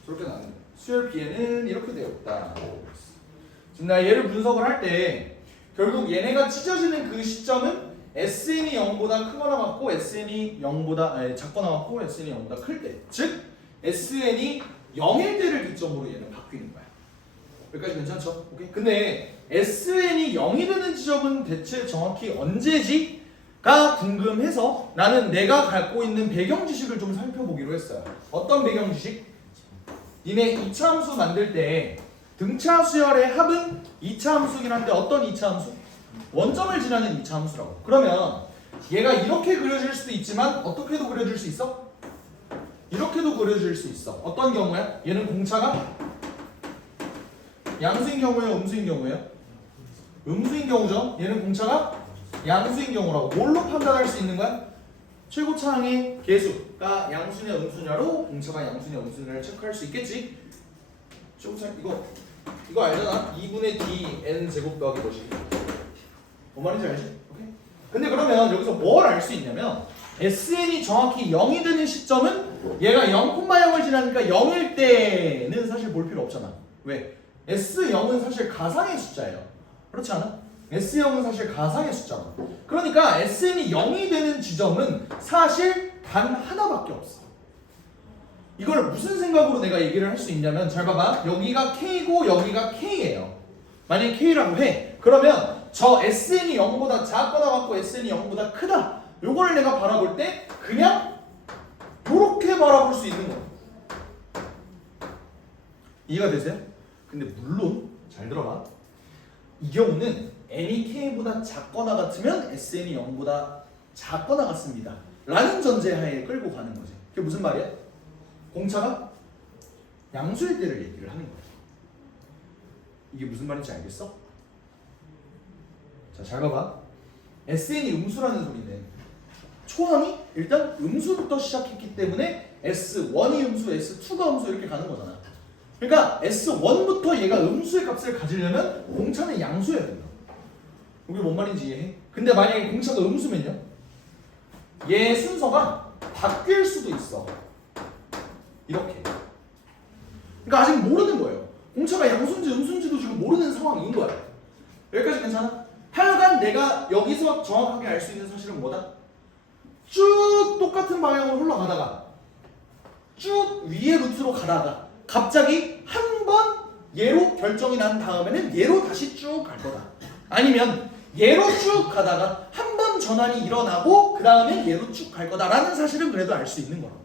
저렇게 나왔네. 수열 BN은 이렇게 되어 있다. 지금 나 얘를 분석을 할 때 결국 얘네가 찢어지는 그 시점은 SN이 0보다 크거나 같고 SN이 0보다 작거나 같고 SN이 0보다 클 때, 즉 SN이 0일 때를 기점으로 얘는 바뀌는 거야. 여기까지 괜찮죠? 오케이. 근데 SN이 0이 되는 지점은 대체 정확히 언제지?가 궁금해서 나는 내가 갖고 있는 배경 지식을 좀 살펴보기로 했어요. 어떤 배경 지식? 니네 2차 함수 만들 때 등차 수열의 합은 2차 함수긴 한데 어떤 2차 함수? 원점을 지나는 2차 함수라고. 그러면 얘가 이렇게 그려질 수도 있지만 어떻게도 그려질 수 있어? 이렇게도 그려질 수 있어. 어떤 경우야? 얘는 공차가 양수인 경우예요? 음수인 경우예요? 음수인 경우죠. 얘는 공차가 양수인 경우라고. 뭘로 판단할 수 있는 거야? 최고차항의 개수가 양수냐 음수냐로 공차가 양수냐 음수냐를 체크할 수 있겠지. 최고차항 이거 알잖아. 2분의 d n 제곱 더하기 것이. 뭔 말인지 알지? 오케이. 근데 그러면 여기서 뭘 알 수 있냐면 SN이 정확히 0이 되는 시점은 얘가 0,0을 지나니까 0일 때는 사실 볼 필요 없잖아. 왜? S0은 사실 가상의 숫자예요. 그렇지 않아? S0은 사실 가상의 숫자고. 그러니까 SN이 0이 되는 지점은 사실 단 하나밖에 없어. 이걸 무슨 생각으로 내가 얘기를 할 수 있냐면 잘 봐봐. 여기가 K고 여기가 K예요. 만약에 K라고 해. 그러면 저 SN이 0보다 작거나 같고 SN이 0보다 크다. 요거를 내가 바라볼 때 그냥 요렇게 바라볼 수 있는 거야. 이해가 되세요? 근데 물론 잘 들어봐. 이 경우는 n이 k보다 작거나 같으면 SN이 0보다 작거나 같습니다. 라는 전제하에 끌고 가는 거지. 그게 무슨 말이야? 공차가 양수일 때를 얘기를 하는 거야. 이게 무슨 말인지 알겠어? 자, 잘 봐봐. SN이 음수라는 소리인데 초항이 일단 음수부터 시작했기 때문에 S1이 음수, S2가 음수 이렇게 가는 거잖아. 그러니까 S1부터 얘가 음수의 값을 가지려면 공차는 양수여야 된다. 이게 뭔 말인지 이해해? 근데 만약에 공차가 음수면요? 얘 순서가 바뀔 수도 있어. 이렇게. 그러니까 아직 모르는 거예요. 공차가 양수인지 음수인지도 지금 모르는 상황인 거야. 여기까지 괜찮아? 하여간 내가 여기서 정확하게 알 수 있는 사실은 뭐다? 쭉 똑같은 방향으로 흘러가다가 쭉 위에 루트로 가다가 갑자기 한 번 얘로 결정이 난 다음에는 얘로 다시 쭉 갈 거다. 아니면 얘로 쭉 가다가 한 번 전환이 일어나고 그 다음에 얘로 쭉 갈 거다라는 사실은 그래도 알 수 있는 거라고.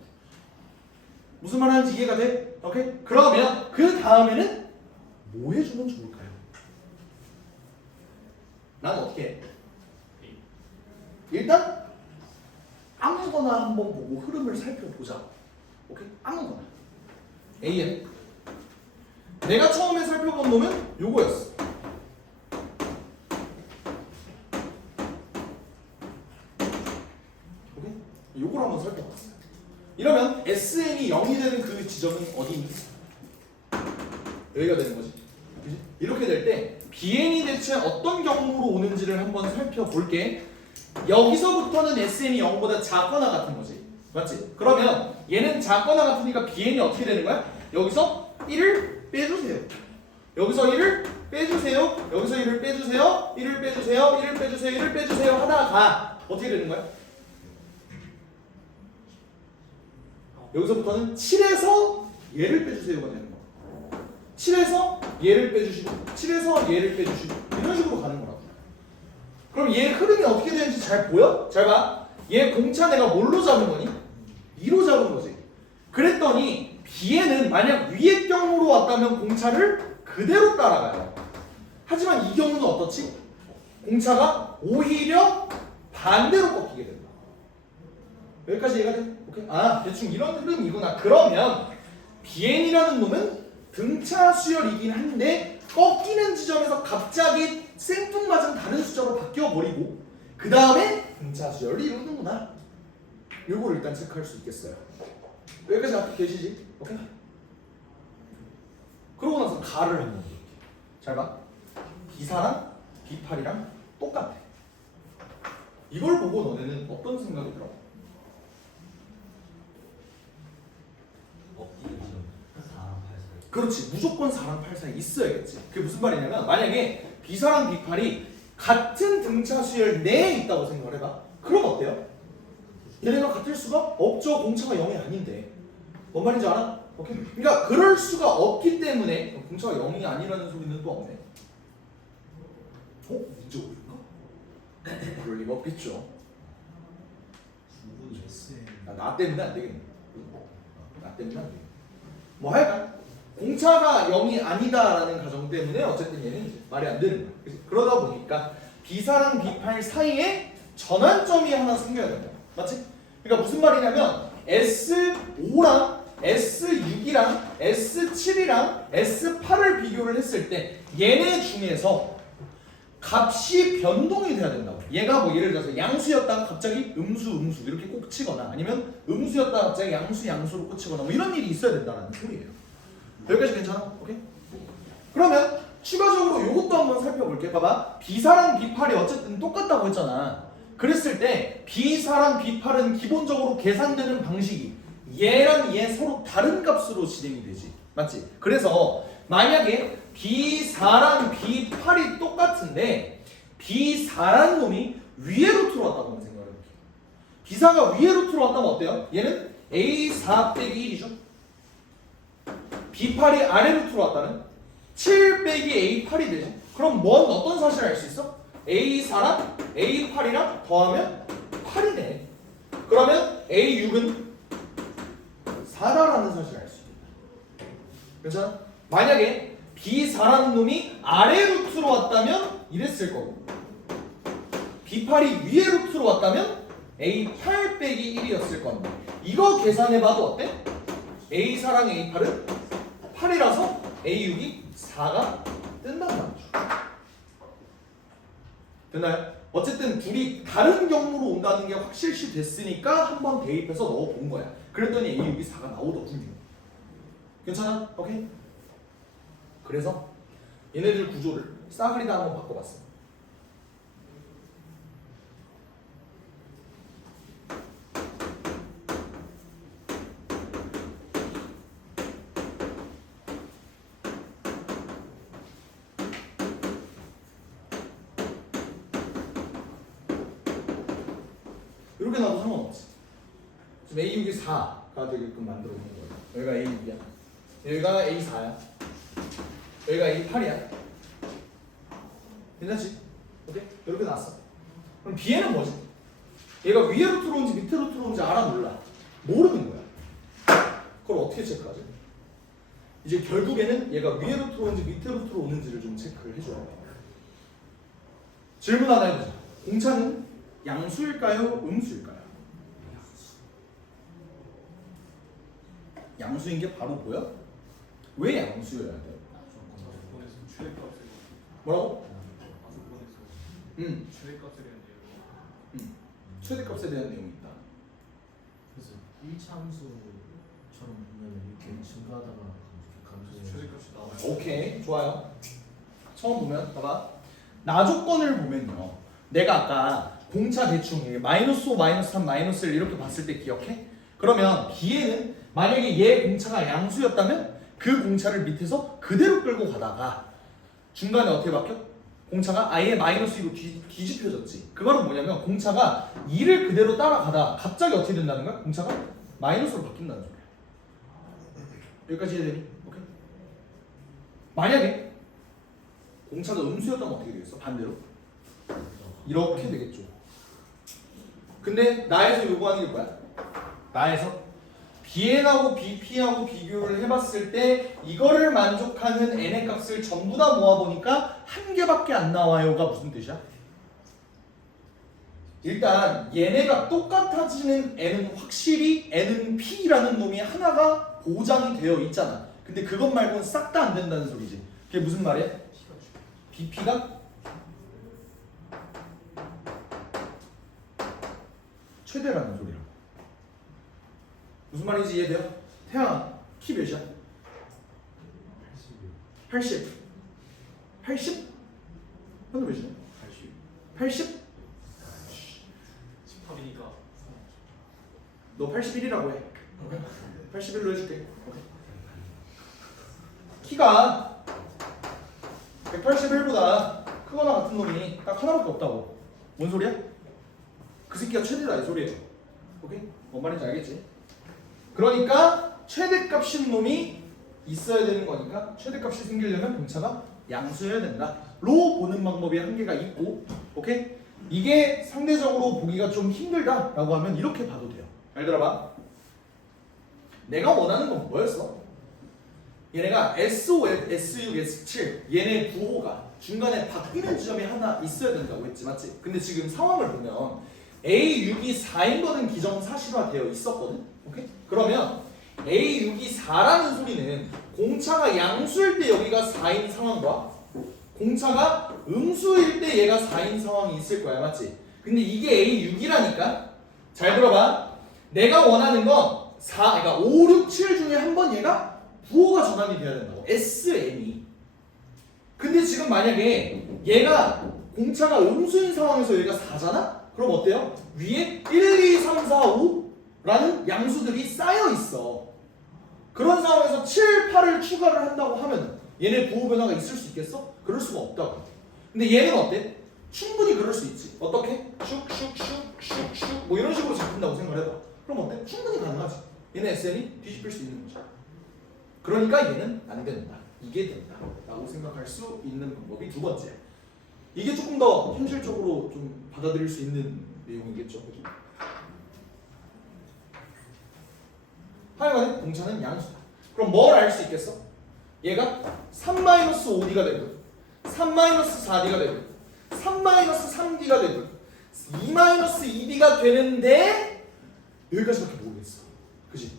무슨 말 하는지 이해가 돼? 오케이? 그러면 그 다음에는 뭐 해주면 좋을까요? 난 어떻게 해? 일단 아무거나 한번 보고 흐름을 살펴보자. 오케이? 아무거나. AN. 내가 처음에 살펴본 놈은 요거였어. 오케이? 요걸 한번 살펴봤어요. 이러면 SN이 0이 되는 그 지점은 어디니? 여기가 되는 거지. 그치? 이렇게 될 때 BN이 대체 어떤 경로로 오는지를 한번 살펴볼게. 여기서부터는 SN이 0보다 작거나 같은 거지. 맞지? 그러면 얘는 작거나 같으니까 BN이 어떻게 되는 거야? 여기서 1을 빼주세요. 여기서 1을 빼주세요. 여기서 1을 빼주세요. 1을 빼주세요. 1을 빼주세요. 1을 빼주세요. 하다가 어떻게 되는 거야? 여기서부터는 7에서 얘를 빼주세요가 되는 거야. 7에서 얘를 빼주시고 7에서 얘를 빼주시고 이런 식으로 가는 거라고. 그럼 얘 흐름이 어떻게 되는지 잘 보여? 잘 봐. 얘 공차 내가 뭘로 잡은 거니? 2로 잡은 거지. 그랬더니 B에는 만약 위의 경우로 왔다면 공차를 그대로 따라가요. 하지만 이 경우는 어떻지? 공차가 오히려 반대로 꺾이게 된다. 여기까지 이해가 돼? 오케이? 아, 대충 이런 흐름이구나. 그러면 BN이라는 놈은 등차 수열이긴 한데 꺾이는 지점에서 갑자기 생뚱맞은 다른 숫자로 바뀌어버리고 그 다음에 등차 수열을 이루는구나. 요거를 일단 체크할 수 있겠어요. 여기까지 앞에 계시지? 오케이? 그러고 나서 가를 한번 볼게. 잘 봐. B사랑 B8이랑 똑같아. 이걸 보고 너네는 어떤 생각이 들어? 그렇지. 무조건 4랑 8 사이에 있어야겠지. 그게 무슨 말이냐면 만약에 B사랑 B8이 같은 등차 수열 내에 있다고 생각을 해봐. 그럼 어때요? 얘네가 같을 수가 없죠. 공차가 0이 아닌데. 뭔 말인지 알아? 오케이? 그러니까 그럴 수가 없기 때문에 공차가 0이 아니라는 소리는 또 없네. 문제 오류인가? 그럴 리가 없겠죠. 나 때문에 안 되겠네. 나 때문에 안 되겠네. 뭐 하여간 공차가 0이 아니다라는 가정 때문에 어쨌든 얘는 이제 말이 안 되는 거야. 그래서 그러다 보니까 B사랑 B8 사이에 전환점이 하나 생겨야 된다. 맞지? 그러니까 무슨 말이냐면 S5랑 S6이랑 S7이랑 S8을 비교를 했을 때 얘네 중에서 값이 변동이 돼야 된다고. 얘가 뭐 예를 들어서 양수였다가 갑자기 음수 이렇게 꼭 치거나 아니면 음수였다가 갑자기 양수로 꽂히거나 뭐 이런 일이 있어야 된다는 소리예요. 여기까지 괜찮아? 오케이? 그러면 추가적으로 이것도 한번 살펴볼게. 봐봐. B사랑 B8이 어쨌든 똑같다고 했잖아. 그랬을 때 B사랑 B8은 기본적으로 계산되는 방식이 얘랑 얘 서로 다른 값으로 진행이 되지. 맞지? 그래서 만약에 B4랑 B8이 똑같은데 B4라는 놈이 위에 루트로 왔다고 생각을 해볼게요. B4가 위에 루트로 왔다면 어때요? 얘는 A4 빼기 1이죠. B8이 아래 루트로 왔다는 7 빼기 A8이 되지. 그럼 어떤 사실을 알 수 있어? A4랑 A8이랑 더하면 8이네. 그러면 A6은 4다라는 사실을 알 수 있겠다. 괜찮아? 만약에 B4라는 놈이 아래 루트로 왔다면 이랬을 거고 B8이 위에 루트로 왔다면 A8 빼기 1이었을 건데 이거 계산해봐도 어때? A4랑 A8은 8이라서 A6이 4가 뜬단 말이죠. 됐나요? 어쨌든 둘이 다른 경로로 온다는 게 확실시 됐으니까 한번 대입해서 넣어본 거야. 그랬더니 A6이 4가 나오더군요. 괜찮아? 오케이? 그래서 얘네들 구조를 싸그리다 한번 바꿔봤어. 이렇게 놔도 상관없지. 지금 A6이 4가 되게끔 만들어 놓은 거예요. 여기가 A6이야. 여기가 A4야. 여기가 A8이야. 괜찮지? 오케이? 이렇게 나왔어. 그럼 B에는 뭐지? 얘가 위에로 들어온지 밑으로 들어온지 알아 몰라? 모르는 거야. 그걸 어떻게 체크하지? 이제 결국에는 얘가 위에로 들어온지 밑으로 들어오는지를 좀 체크를 해줘야 돼. 질문 하나 해보자. 공차는 양수일까요? 음수일까요? 양수인 게 바로 보여? 왜 양수여야 돼? 뭐라고? 최대값에 대한 내용이 있다. 1차 함수처럼 보면 이렇게 증가하다가 감소해요. 최대값이 나와요. 오케이, 좋아요. 처음 보면 봐봐. 나 조건을 보면요. 내가 아까 공차 대충 -5, -3, -1 이렇게 봤을 때 기억해? 그러면 B에는 만약에 얘 공차가 양수였다면 그 공차를 밑에서 그대로 끌고 가다가 중간에 어떻게 바뀌어? 공차가 아예 -2로 뒤집혀졌지. 그거는 뭐냐면 공차가 2를 그대로 따라가다 갑자기 어떻게 된다는 거야? 공차가 마이너스로 바뀐다는 소리야. 여기까지 이해되니? 오케이? 만약에 공차가 음수였다면 어떻게 되겠어? 반대로 이렇게 되겠죠. 근데 나에서 요구하는 게 뭐야? 나에서 BN하고 BP하고 비교를 해봤을 때 이거를 만족하는 n의 값을 전부 다 모아보니까 한 개밖에 안 나와요가 무슨 뜻이야? 일단 얘네가 똑같아지는 n은 확실히 n은 p라는 놈이 하나가 보장이 되어 있잖아. 근데 그것 말고는 싹 다 안 된다는 소리지. 그게 무슨 말이야? BP가 최대라는 소리라고. 무슨 말인지 이해돼요? 태양아, 키 몇이야? 80. 80? 현우 몇이야? 80? 18이니까 너 81이라고 해. 81로 해줄게. 키가 181보다 크거나 같은 놈이 딱 하나밖에 없다고. 뭔 소리야? 그 새끼가 최대다 이 소리예요. 오케이? 뭔 말인지 알겠지? 그러니까 최대값인 놈이 있어야 되는 거니까 최대값이 생기려면 공차가 양수여야 된다. 로 보는 방법이 한계가 있고, 오케이? 이게 상대적으로 보기가 좀 힘들다라고 하면 이렇게 봐도 돼요. 잘 들어봐. 내가 원하는 건 뭐였어? 얘네가 S5, S6, S7 얘네 부호가 중간에 바뀌는 지점이 하나 있어야 된다고 했지, 맞지? 근데 지금 상황을 보면 A6이 4인 거는 기정사실화되어 있었거든? 오케이? 그러면 A6이 4라는 소리는 공차가 양수일 때 여기가 4인 상황과 공차가 음수일 때 얘가 4인 상황이 있을 거야, 맞지? 근데 이게 A6이라니까? 잘 들어봐. 내가 원하는 건 4, 그러니까 5, 6, 7 중에 한 번 얘가 부호가 전환이 돼야 된다고. SN이. 근데 지금 만약에 얘가 공차가 음수인 상황에서 얘가 4잖아? 그럼 어때요? 위에 1, 2, 3, 4, 5라는 양수들이 쌓여 있어. 그런 상황에서 7, 8을 추가를 한다고 하면 얘네 부호 변화가 있을 수 있겠어? 그럴 수가 없다고. 근데 얘는 어때? 충분히 그럴 수 있지. 어떻게? 슉슉슉슉슉 뭐 이런 식으로 잡힌다고 생각을 해봐. 그럼 어때? 충분히 가능하지. 얘네 SN이 뒤집힐 수 있는 거죠. 그러니까 얘는 안 된다. 이게 된다. 라고 생각할 수 있는 방법이 두 번째. 이게 조금 더 현실적으로 좀 받아들일 수 있는 내용이겠죠. 그죠? 하여간 공차는 양수다. 그럼 뭘 알 수 있겠어? 얘가 3-5D가 되고 3-4D가 되고 3-3D가 되고 2-2D가 되는데 여기까지밖에 모르겠어. 그지?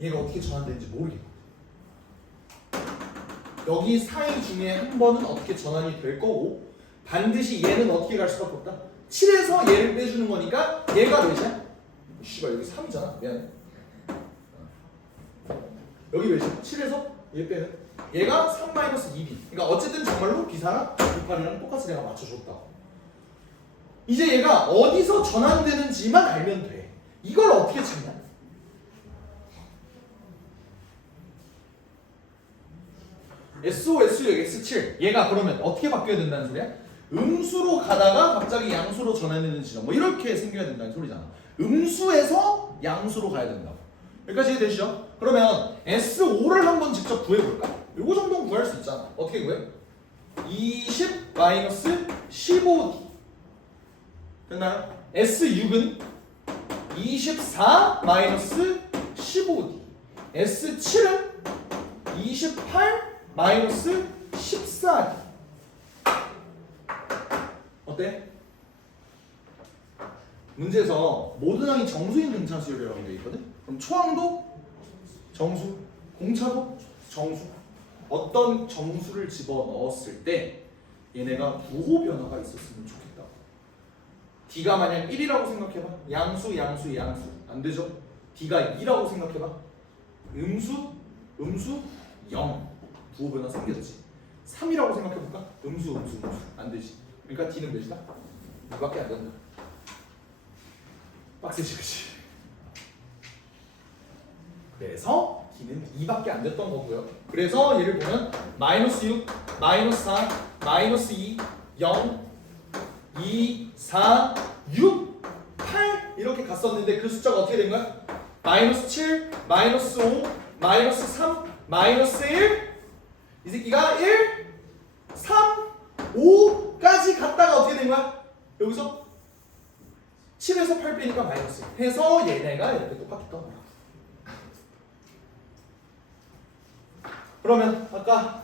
얘가 어떻게 전환되는지 모르겠고 여기 사이 중에 한 번은 어떻게 전환이 될 거고 반드시 얘는 어떻게 갈 수밖에 없다. 7에서 얘를 빼주는 거니까 얘가 몇이야? 씨발 여기 3이잖아. 미안해. 여기 몇이야? 7에서 얘 빼면 얘가 3-2B. 그러니까 어쨌든 정말로 B사랑 B8이랑 똑같이 내가 맞춰줬다. 이제 얘가 어디서 전환되는지만 알면 돼. 이걸 어떻게 찾냐? S5, S6, S7 얘가 그러면 어떻게 바뀌어야 된다는 소리야? 음수로 가다가 갑자기 양수로 전환되는 지점 뭐 이렇게 생겨야 된다는 소리잖아. 음수에서 양수로 가야 된다고. 여기까지 이해되시죠? 그러면 S5를 한번 직접 구해볼까? 요거 정도는 구할 수 있잖아. 어떻게 구해? 20-15D 됐나요? S6은 24-15D S7은 28-14D 어때? 문제에서 모든 항이 정수인 등차수열이라고 되어 있거든? 그럼 초항도 정수, 공차도 정수. 어떤 정수를 집어넣었을 때 얘네가 부호 변화가 있었으면 좋겠다. D가 만약 1이라고 생각해봐. 양수 안 되죠? D가 2라고 생각해봐. 음수 0 부호 변화 생겼지. 3이라고 생각해볼까? 음수 안 되지. 그러니까 D는 몇이다? 2밖에 안 된다. 빡세지 그치? 그래서 D는 2밖에 안 됐던 거고요. 그래서 얘를 보면 마이너스 6, 마이너스 4, 마이너스 2, 0, 2, 4, 6, 8 이렇게 갔었는데 그 숫자가 어떻게 된 거야? 마이너스 7, 마이너스 5, 마이너스 3, 마이너스 1 이 새끼가 1, 3, 5까지 갔다가 어떻게 된 거야? 여기서 7에서 8 빼니까 마이너스 1 해서 얘네가 이렇게 똑같았던 거야. 그러면 아까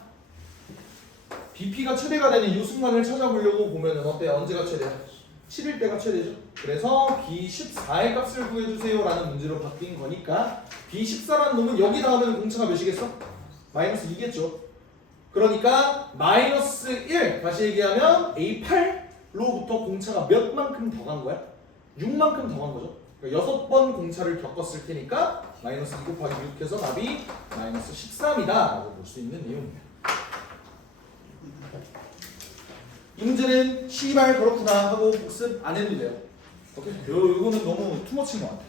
BP가 최대가 되는 이 순간을 찾아보려고 보면은 어때? 언제가 최대야? 7일 때가 최대죠. 그래서 B14의 값을 구해주세요 라는 문제로 바뀐 거니까 B14라는 놈은 여기 나오면 공차가 몇이겠어? 마이너스 2겠죠. 그러니까 마이너스 1 다시 얘기하면 A8로부터 공차가 몇 만큼 더 간 거야? 6만큼 더 간 거죠. 그러니까 6번 공차를 겪었을 테니까 마이너스 2 곱하기 6 해서 답이 마이너스 13이다 라고 볼 수 있는 내용입니다. 이 문제는 씨발 그렇구나 하고 복습 안 해도 돼요. 오케이? 이거는 너무 투머치인 것 같아.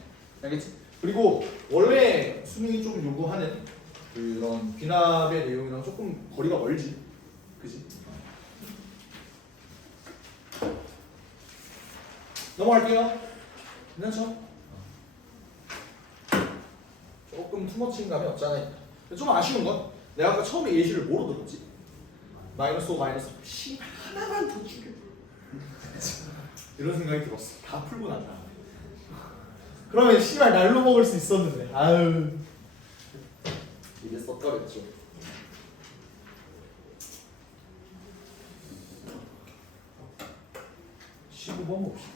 알겠지? 그리고 원래 수능이 좀 요구하는 그런 귀납의 내용이랑 조금 거리가 멀지. 그지? 넘어갈게요. 괜찮죠? 조금 투머치인 감이 없잖아요. 좀 아쉬운 건 내가 아까 처음에 예시를 뭐로 들었지? 마이너스 5 마이너스 10 하나만 더 줄여 이런 생각이 들었어. 다 풀고 난 다음에 그러면 씨발 날로 먹을 수 있었는데 아유 이게 썩더랬죠. (15번) 봅시다.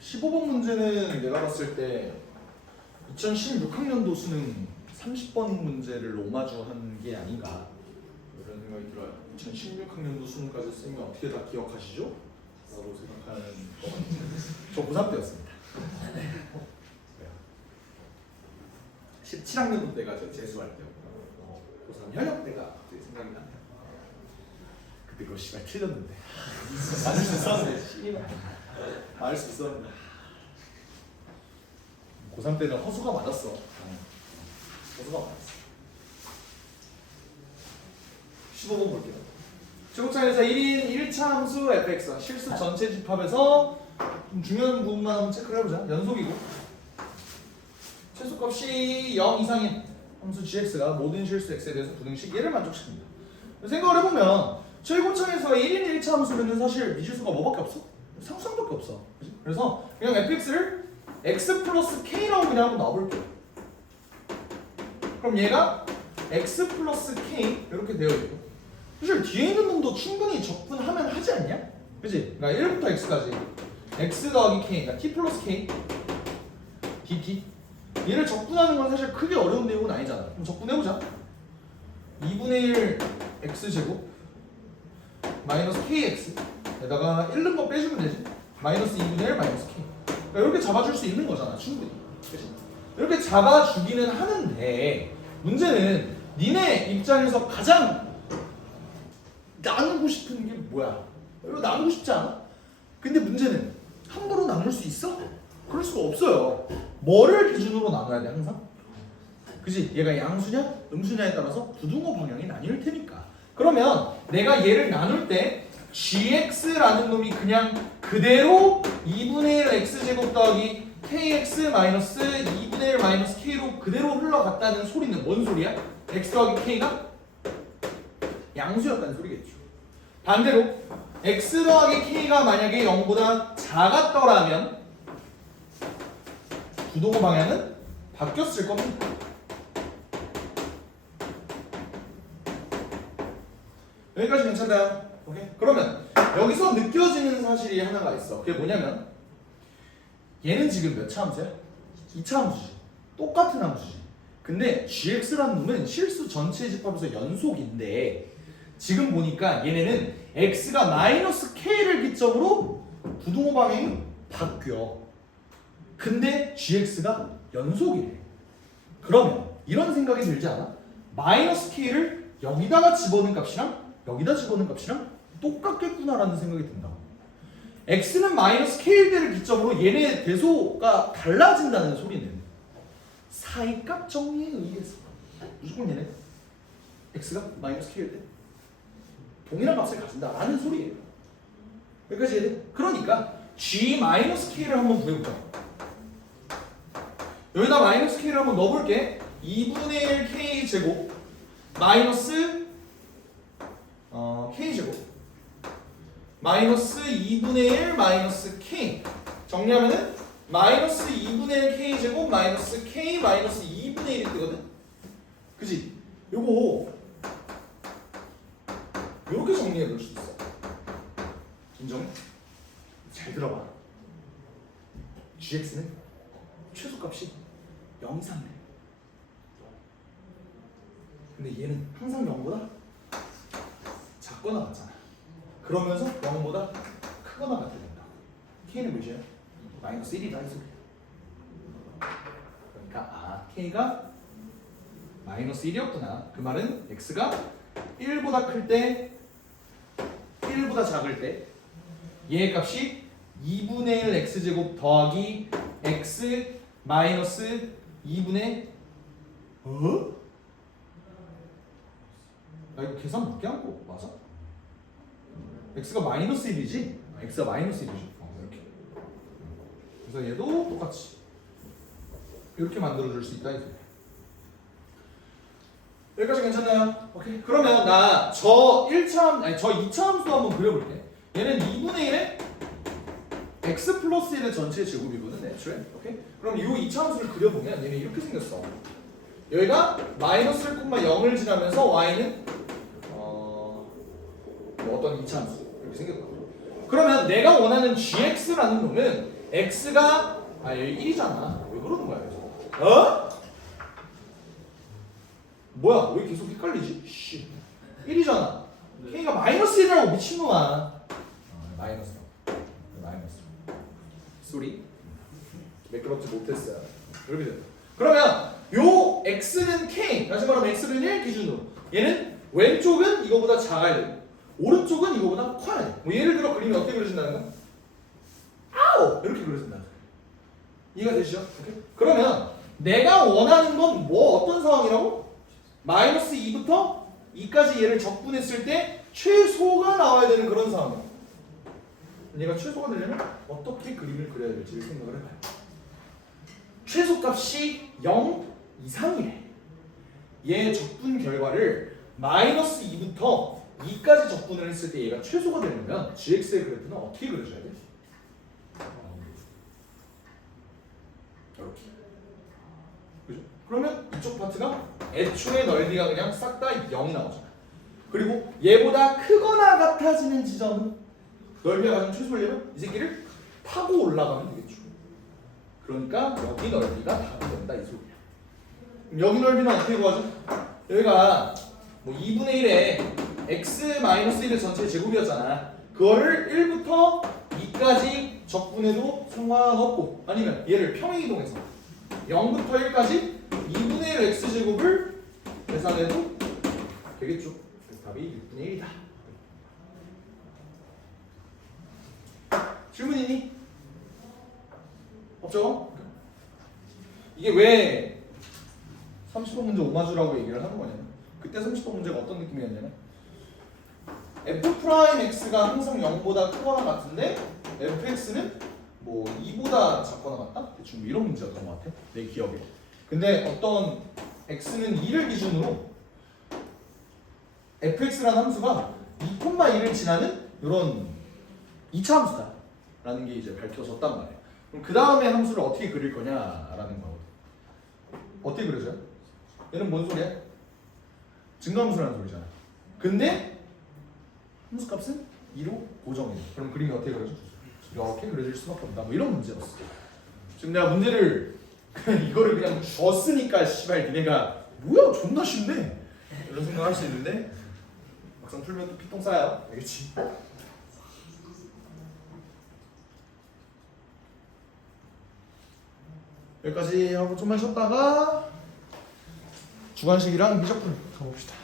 15번 문제는 내가 봤을 때 2016학년도 수능 30번 문제를 오마주한 게 아닌가 이런 생각이 들어요. 2016학년도 수능까지 쓰면 어떻게 다 기억하시죠? 라고 생각하는 거 같아요. 저 고3 때였습니다. 17학년도 때가 저 재수할 때였고 고3 현역 때가 갑자기 생각이 나네요. 그때 그거 씨발 틀렸는데 맞을 수 있었는데 씨발 맞을 수 있었는데 고3 때는 허수가 맞았어. 허수가 맞았어. 15번 볼게요. 제곱창에서 1인 1차 함수 fx 실수 전체 집합에서 좀 중요한 부분만 한번 체크를 해보자. 연속이고 최소값이 0 이상인 함수 gx가 모든 실수 x에 대해서 부등식 얘를 만족시킵니다. 생각을 해보면 최고창에서 1인 1차 함수는 사실 미실수가 뭐밖에 없어? 상수함밖에 없어. 그치? 그래서 그냥 fx를 x 플러스 k라고 그냥 한번 놔볼게요. 그럼 얘가 x 플러스 k 이렇게 되어 있고 사실 뒤에 있는 놈도 충분히 적분하면 하지 않냐? 그치? 그러니까 1부터 x까지 x 더하기 k 그러니까 t 플러스 k dt 얘를 적분하는 건 사실 크게 어려운 내용은 아니잖아. 그럼 적분해보자. 2분의 1 x제곱 마이너스 kx 에다가 1는 거 빼주면 되지. 마이너스 2분의 1 마이너스 k 그러니까 이렇게 잡아줄 수 있는 거잖아 충분히. 그치? 이렇게 잡아주기는 하는데 문제는 니네 입장에서 가장 나누고 싶은 게 뭐야? 이거 나누고 싶지 않아? 근데 문제는 함부로 나눌 수 있어? 그럴 수가 없어요. 뭐를 기준으로 나눠야 돼 항상? 그지? 얘가 양수냐 음수냐에 따라서 부등호 방향이 나뉠 테니까. 그러면 내가 얘를 나눌 때 gx라는 놈이 그냥 그대로 2분의 1 x제곱 더하기 kx 마이너스 2분의 1 마이너스 k로 그대로 흘러갔다는 소리는 뭔 소리야? x 더하기 k가 양수였다는 소리겠죠. 반대로 x 더하기 k가 만약에 0보다 작았더라면 부동호 방향은 바뀌었을 겁니다. 여기까지 괜찮나요? 오케이? 그러면 여기서 느껴지는 사실이 하나가 있어. 그게 뭐냐면 얘는 지금 몇 차 함수야? 2차 함수지. 똑같은 함수지. 근데 gx라는 놈은 실수 전체 집합에서 연속인데 지금 보니까 얘네는 x가 마이너스 k를 기점으로 부등호 방향이 바뀌어. 근데 gx가 연속이래. 그러면 이런 생각이 들지 않아? 마이너스 k를 여기다가 집어넣은 값이랑 여기다 집어넣은 값이랑 똑같겠구나라는 생각이 든다. x는 마이너스 k일 때를 기점으로 얘네 대소가 달라진다는 소리는 사이값 정리에 의해서 무조건 얘네 x가 마이너스 k일 때 동일한 값을 가진다라는 소리예요. 여기까지 이해돼? 그러니까 g-k를 한번 구해보자. 여기다 마이너스 k를 한번 넣어볼게. 2분의 1 k 제곱 마이너스 k 제곱 마이너스 2분의 1 마이너스 k 정리하면은 마이너스 2분의 1 k 제곱 마이너스 k 마이너스 2분의 1이 뜨거든? 그지? 요거 요렇게 정리해 볼 수 있어. 인정? 잘 들어봐. gx는 최소값이 0 이상이래. 근데 얘는 항상 0보다 작거나 같잖아. 그러면서 0보다 크거나 같아야 된다. k는 몇이야? 마이너스 1이다 이 소리야. 그러니까 k가 마이너스 1이었구나. 그 말은 x가 1보다 클 때 1보다 작을 때 얘의 값이 2분의 1 x제곱 더하기 x 마이너스 2분의 나 이거 계산 늦게 한 거 맞아? x가 마이너스 1이지? x가 마이너스 1이지. 이렇게. 그래서 얘도 똑같이 이렇게 만들어줄 수 있다 이 소리야. 여기까지 괜찮나요? 오케이. 그러면 나 저 1차 아니 저 2차 함수 한번 그려볼게. 얘는 2분의 1에 x 플러스 1의 전체 제곱이거든 애초에. 오케이? 그럼 이 2차 함수를 그려보면 얘는 이렇게 생겼어. 여기가 마이너스 1,0을 지나면서 y는 뭐 어떤 2차 함수 이렇게 생겼거든. 그러면 내가 원하는 gx라는 놈은 x가 여기 1이잖아. 왜 그러는 거야 그래서? 어? 뭐야? 왜 계속 헷갈리지? 씨. 1이잖아. k가 마이너스 1이라고 미친놈아. 마이너스. 쏘리. 매끄럽지 못했어요. 이렇게 돼요. 그러면 요 x는 k, 다시 말하면 x는 1 기준으로 얘는 왼쪽은 이거보다 작아야 되고 오른쪽은 이거보다 커야 돼. 뭐 예를 들어 그림이 어떻게 그려진다는 거야? 아우! 이렇게 그려진다. 이해가 되시죠? 오케이? 그러면 내가 원하는 건 뭐 어떤 상황이라고? 마이너스 2부터 2까지 얘를 적분했을 때 최소가 나와야 되는 그런 상황이야. 얘가 최소가 되려면 어떻게 그림을 그려야 될지를 생각을 해봐요. 최소값이 0 이상이래. 얘 적분 결과를 마이너스 2부터 2까지 적분을 했을 때 얘가 최소가 되려면 gx의 그래프는 어떻게 그려줘야 돼? 이렇게. 그죠? 그러면 이쪽 파트가 애초에 넓이가 그냥 싹 다 0이 나오잖아. 그리고 얘보다 크거나 같아지는 지점은 넓이가 가장 최소이려면 이 새끼를 타고 올라가면 되겠죠. 그러니까 여기 넓이가 답이 된다 이 소리야. 그럼 여기 넓이는 어떻게 구하죠? 여기가 뭐 2분의 1에 x-1의 전체 제곱이었잖아. 그거를 1부터 2까지 적분해도 상관없고 아니면 얘를 평행이동해서 0부터 1까지 2분의 1 x제곱을 계산해도 되겠죠. 그래서 답이 6분의 1이다. 질문 있니? 없죠? 이게 왜 30번 문제 오마주라고 얘기를 하는 거냐면 그때 30번 문제가 어떤 느낌이었냐면 f'x가 항상 0보다 크거나 같은데 fx는 뭐 2보다 작거나 같다? 대충 이런 문제였던 것 같아 내 기억에. 근데 어떤 x는 2를 기준으로 fx라는 함수가 2,1을 지나는 이런 2차 함수다 라는 게 이제 밝혀졌단 말이에요. 그럼 그 다음에 함수를 어떻게 그릴 거냐라는 거거든. 어떻게 그려져요? 얘는 뭔 소리야? 증가함수라는 소리잖아. 근데 함수 값은 2로 고정해. 그럼 그림이 어떻게 그려져? 이렇게 그려질 수밖에 없다. 뭐 이런 문제였어. 지금 내가 문제를 이거를 그냥 줬으니까 씨발 니네가 뭐야 존나 쉽네 이런 생각할 수 있는데 막상 풀면 또 피똥 싸요. 알겠지? 여기까지 하고 좀만 쉬었다가 주관식이랑 미적분 가봅시다.